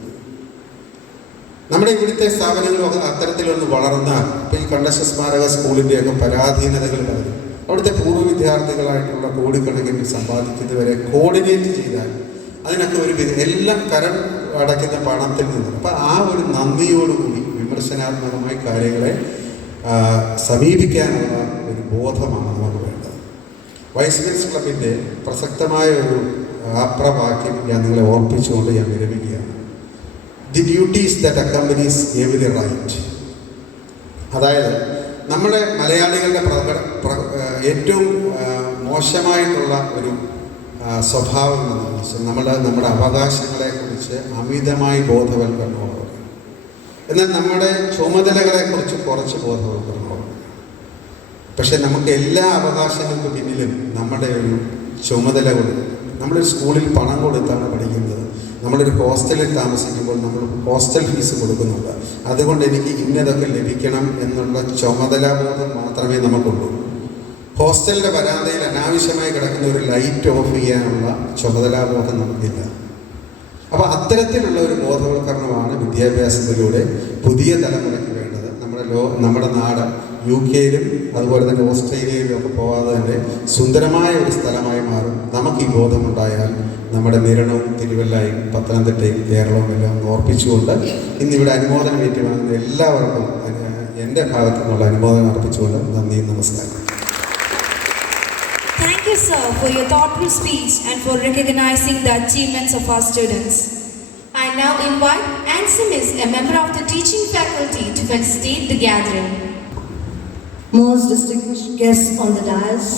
നമ്മുടെ ഇവിടുത്തെ സ്ഥാപനങ്ങൾ അത്തരത്തിലൊന്ന് വളർന്നാൽ, ഇപ്പോൾ ഈ കണ്ടശ സ്മാരക സ്കൂളിൻ്റെയൊക്കെ പരാധീനതകൾ പറഞ്ഞു, അവിടുത്തെ പൂർവ്വ വിദ്യാർത്ഥികളായിട്ടുള്ള കോടിക്കണക്കിന് സമ്പാദിക്കുന്നവരെ കോർഡിനേറ്റ് ചെയ്താൽ അതിനൊക്കെ ഒരു എല്ലാം കരം അടയ്ക്കുന്ന പണത്തിൽ നിന്ന്. അപ്പം ആ ഒരു നന്ദിയോടുകൂടി വിമർശനാത്മകമായി കാര്യങ്ങളെ സമീപിക്കാനുള്ള ഒരു ബോധമാണ് നമുക്ക് വേണ്ടത്. വൈസ്മെൻസ് ക്ലബിൻ്റെ പ്രസക്തമായ ഒരു ആപ്രവാക്യം ഞാൻ നിങ്ങളെ ഓർപ്പിച്ചുകൊണ്ട് ഞാൻ വിരമിക്കുകയാണ്. The duties that accompanies every right. അതായത് നമ്മുടെ മലയാളികളുടെ ഏറ്റവും മോശമായിട്ടുള്ള ഒരു സ്വഭാവം എന്ന് വെച്ചാൽ നമ്മുടെ അവകാശങ്ങളെക്കുറിച്ച് അമിതമായി ബോധവൽക്കരണമുള്ളവർ, എന്നാൽ നമ്മുടെ ചുമതലകളെക്കുറിച്ച് കുറച്ച് ബോധവൽക്കരണമുള്ളവർ. പക്ഷെ നമുക്ക് എല്ലാ അവകാശങ്ങൾക്കും പിന്നിലും നമ്മുടെ ഒരു ചുമതല കൊടുക്കും. നമ്മളൊരു സ്കൂളിൽ പണം കൊടുത്താണ് പഠിക്കുന്നത്, നമ്മളൊരു ഹോസ്റ്റലിൽ താമസിക്കുമ്പോൾ നമ്മൾ ഹോസ്റ്റൽ ഫീസ് കൊടുക്കുന്നുണ്ട്. അതുകൊണ്ട് എനിക്ക് ഇന്നതൊക്കെ ലഭിക്കണം എന്നുള്ള ചുമതലാബോധം മാത്രമേ നമുക്കുള്ളൂ. ഹോസ്റ്റലിൻ്റെ വരാന്തയിൽ അനാവശ്യമായി കിടക്കുന്ന ഒരു ലൈറ്റ് ഓഫ് ചെയ്യാനുള്ള ചുമതലാബോധം നമുക്കില്ല. അപ്പോൾ അത്തരത്തിലുള്ള ഒരു ബോധവൽക്കരണമാണ് വിദ്യാഭ്യാസത്തിലൂടെ പുതിയ തലമുറയ്ക്ക് വേണ്ടത്. നമ്മുടെ നാട് UK-യിലും അതുപോലെ തന്നെ ഓസ്ട്രേലിയയിലും ഒക്കെ പോകാതെ തന്നെ സുന്ദരമായ ഒരു സ്ഥലമായി മാറും. നമുക്ക് ഈ ബോധമുണ്ടായാൽ നമ്മുടെ നിരണവും തിരുവല്ലയും പത്തനംതിട്ടയും കേരളവും എല്ലാം ഓർപ്പിച്ചുകൊണ്ട് ഇന്നിവിടെ അനുമോദനം ഏറ്റുവാങ്ങുന്ന എല്ലാവർക്കും എൻ്റെ ഭാഗത്തു നിന്നുള്ള അനുമോദനം അർപ്പിച്ചുകൊണ്ട് നന്ദി, നമസ്കാരം. Thank you, sir, for your thoughtful speech and for recognizing the achievements of our students. I now invite Ansimis, a member of the teaching faculty, to facilitate the gathering. Most distinguished guests on the dais,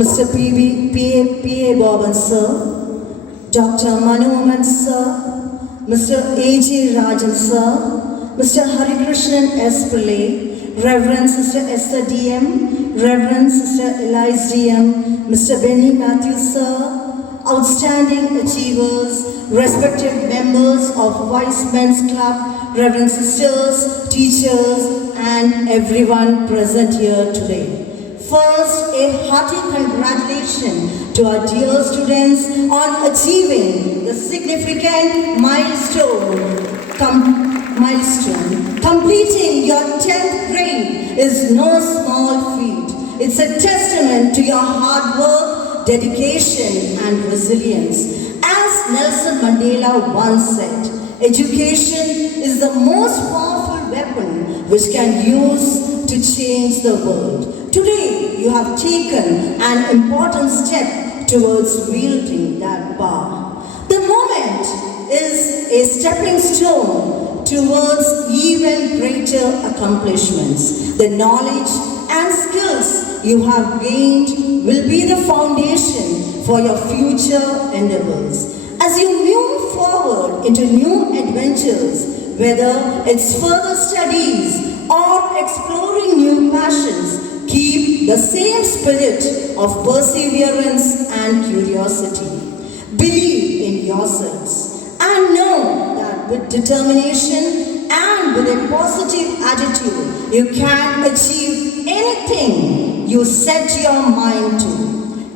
Mr. P.A. Boban, sir, Dr. Manu Ahmed, sir, Mr. A.J. Rajan, sir, Mr. Harikrishnan S. Pillai, Reverend Sister Esther D.M., Reverend Sister Elise D.M., Mr. Benny Matthews, sir, outstanding achievers, respected members of Wise Men's Club, Reverend Sisters, teachers, and everyone present here today. First, a hearty congratulations to our dear students on achieving the significant milestone. Completing your 10th grade is no small feat. It's a testament to your hard work, dedication, and resilience. As Nelson Mandela once said, education is the most powerful weapon which can use to change the world. Today, you have taken an important step towards wielding that power. The moment is a stepping stone towards even greater accomplishments. The knowledge and skills you have gained will be the foundation for your future endeavors. As you move forward into new adventures, whether it's further studies or exploring new passions, keep the same spirit of perseverance and curiosity. Believe in yourselves and know that with determination and with a positive attitude, you can achieve anything you set your mind to.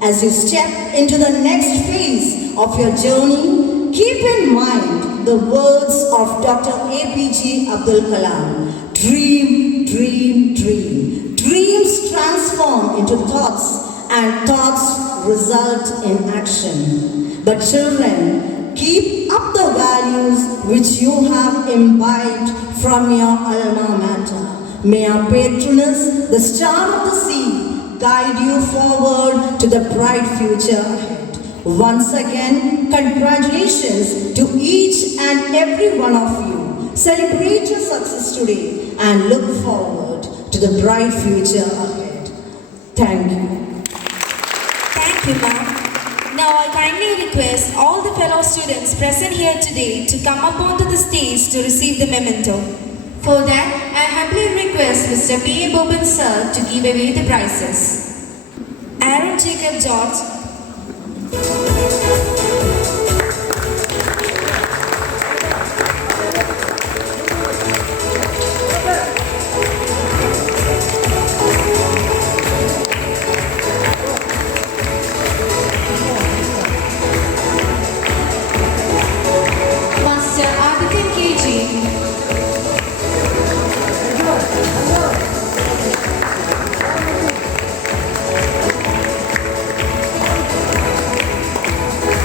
As you step into the next phase of your journey, keep in mind the words of Dr. APJ Abdul Kalam. Dream, dream, dream. Dreams transform into thoughts and thoughts result in action. But children, keep up the values which you have imbibed from your alma mater. May our patroness, the star of the sea, guide you forward to the bright future ahead. Once again, congratulations to each and every one of you. Celebrate your success today and look forward to the bright future ahead. Thank you. Thank you, ma'am. Now I kindly request all the fellow students present here today to come up onto the stage to receive the memento. For that, I humbly request Mr. P.A. Boban sir to give away the prizes. Aaron Jacob George, Master Adityan KG,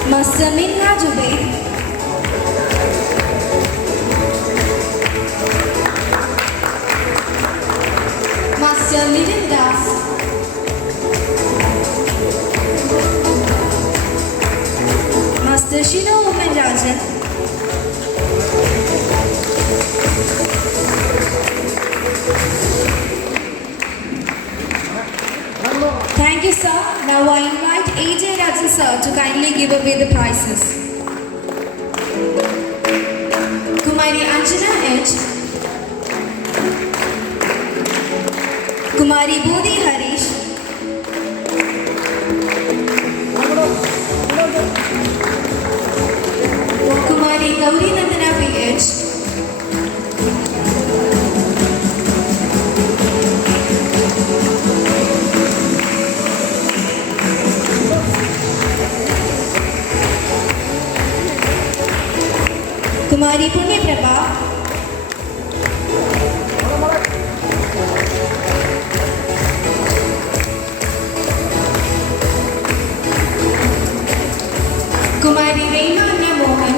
Master Minna Jubair, Master Nidin Das, Master Shino Woman Rajan, Thank you, sir. Now I invite AJ Rajan sir to kindly give away the prizes. Kumari Anjana H, Kumari Bodhi Harish, Kumari Gauri Nandana PH, Kumari Punya Prabha, Kumari Reina Anya Mohan,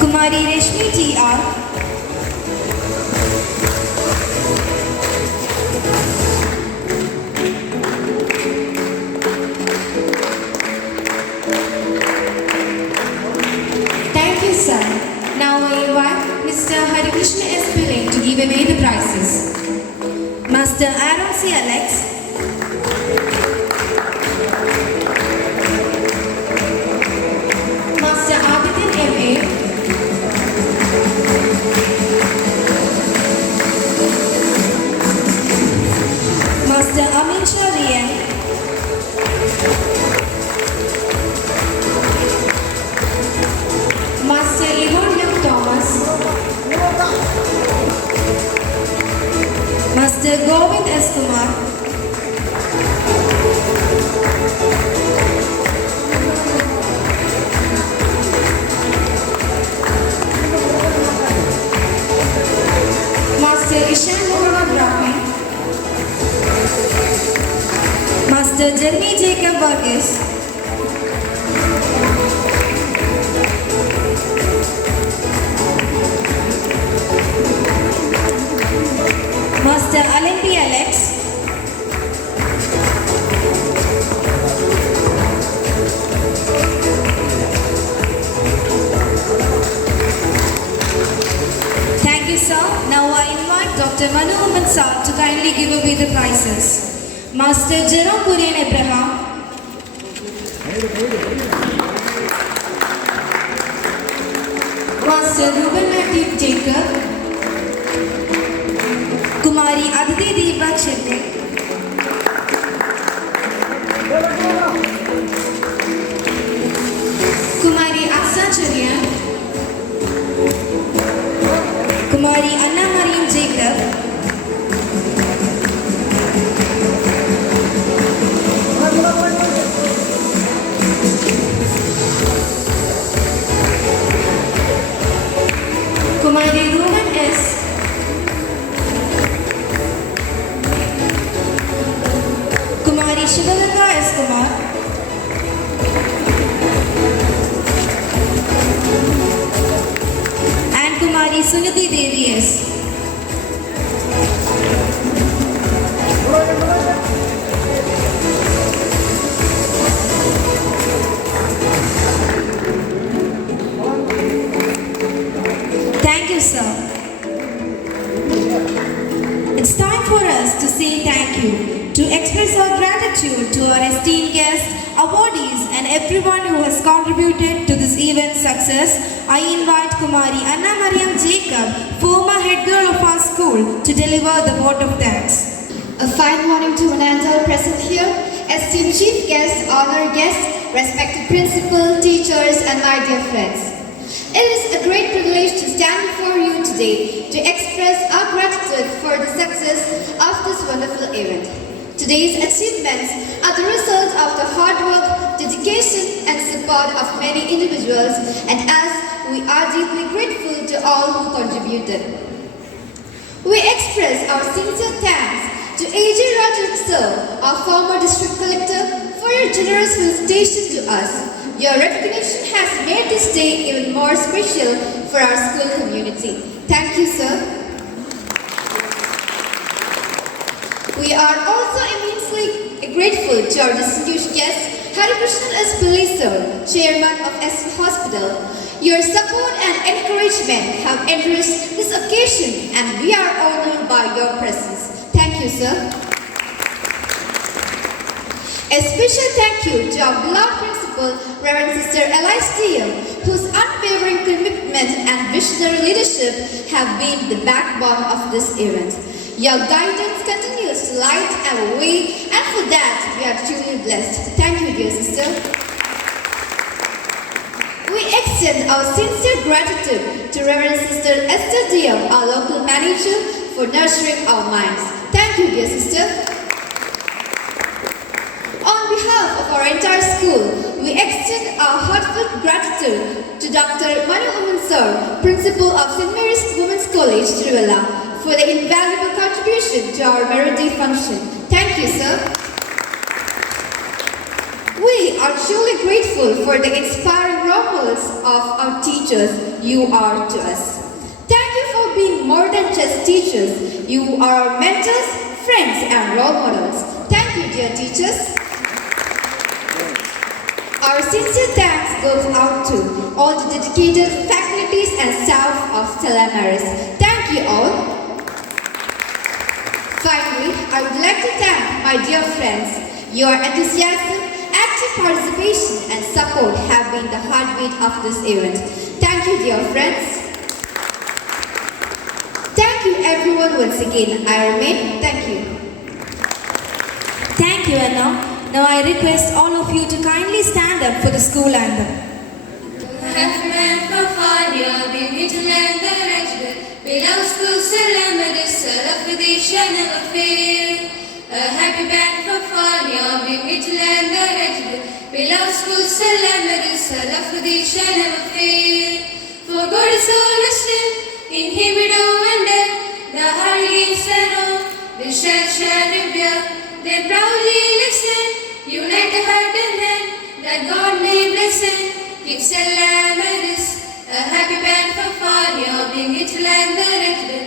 Kumari Reshmi TR, thank you, sir. Now I invite Mr. Harikrishna S. Pillai to give away the prizes. Master Aaron C. Alex, Master Adityan M.A., Master Amin Shah Rian, Master Yvonne M. Thomas, Master Govind S. Kumar, Master Ishan Muhammad Rafi, Master Jeremy Jacob Burgess, Master Alan P. Alex, thank you, sir. Now I invite Dr. Manu Ahmed sir to kindly give away the prizes. Master Jerome Kurian Abraham, Master Ruben Latif Jacob, Kumari Aditi Deva Chitty, Kumari Aksa Churian, Kumari Anna Mariam Jacob, Kumari Roman S, Kumari Shivaganga S. Kumar, and Kumari Suniti Devi S. Thank you, sir. It's time for us to say thank you, to express our gratitude to our esteemed guests, awardees, and everyone who has contributed to this event's success. I invite Kumari Anna Mariam Jacob, former head girl of our school, to deliver the vote of thanks. A fine morning to Ananda present here, esteemed chief guests, honored guests, respected principal, teachers, and my dear friends. It is a great privilege to stand before you today to express our gratitude for the success of this wonderful event. Today's achievements are the result of the hard work, dedication, and support of many individuals, and as we are deeply grateful to all who contributed. We express our sincere thanks to A.J. Rajat sir, our former district collector, for your generous visitation to us. Your recognition has made this day even more special for our school community. Thank you, sir. We are also immensely grateful to our distinguished guest, Harikrishnan S. Pillai sir, Chairman of S. Hospital. Your support and encouragement have enriched this occasion, and we are honored by your presence. Thank you, sir. A special thank you to our beloved principal, Reverend Sister Elise DM, whose unwavering commitment and visionary leadership have been the backbone of this event. Your guidance continues to light our way, and for that we are truly blessed. Thank you, dear sister. We extend our sincere gratitude to Reverend Sister Esther DM, our local manager, for nurturing our minds. Thank you, dear sister. On behalf of our entire school, we extend our heartfelt gratitude to Dr. Manu Ahmed sir, Principal of St. Mary's Women's College, Tiruvalla, for the invaluable contribution to our Merit Day function. Thank you, sir. We are truly grateful for the inspiring role models of our teachers you are to us. Thank you for being more than just teachers. You are our mentors, friends, and role models. Thank you, dear teachers. Our sincere thanks goes out to all the dedicated faculties and staff of Stella Maris. Thank you all. Finally, I would like to thank my dear friends. Your enthusiasm, active participation, and support have been the heartbeat of this event. Thank you, dear friends. Thank you, everyone, once again. I remain. Thank you. Thank you, Anna. Now I request all of you to kindly stand up for the school anthem. Happy man for Fania, we meet and the Rajbir. Below school, Salam, the Salaf, the Shan never fail. A happy band for Fania, we meet and the Rajbir. Below school, Salam, the Salaf, the Shan never fail. For God is all listening, in him we don't wonder. The hurricane settle, the shell shall reveal. They proudly listen. that God may bless it. Keep Stella Maris, a happy band for Fania, being it to land the rich.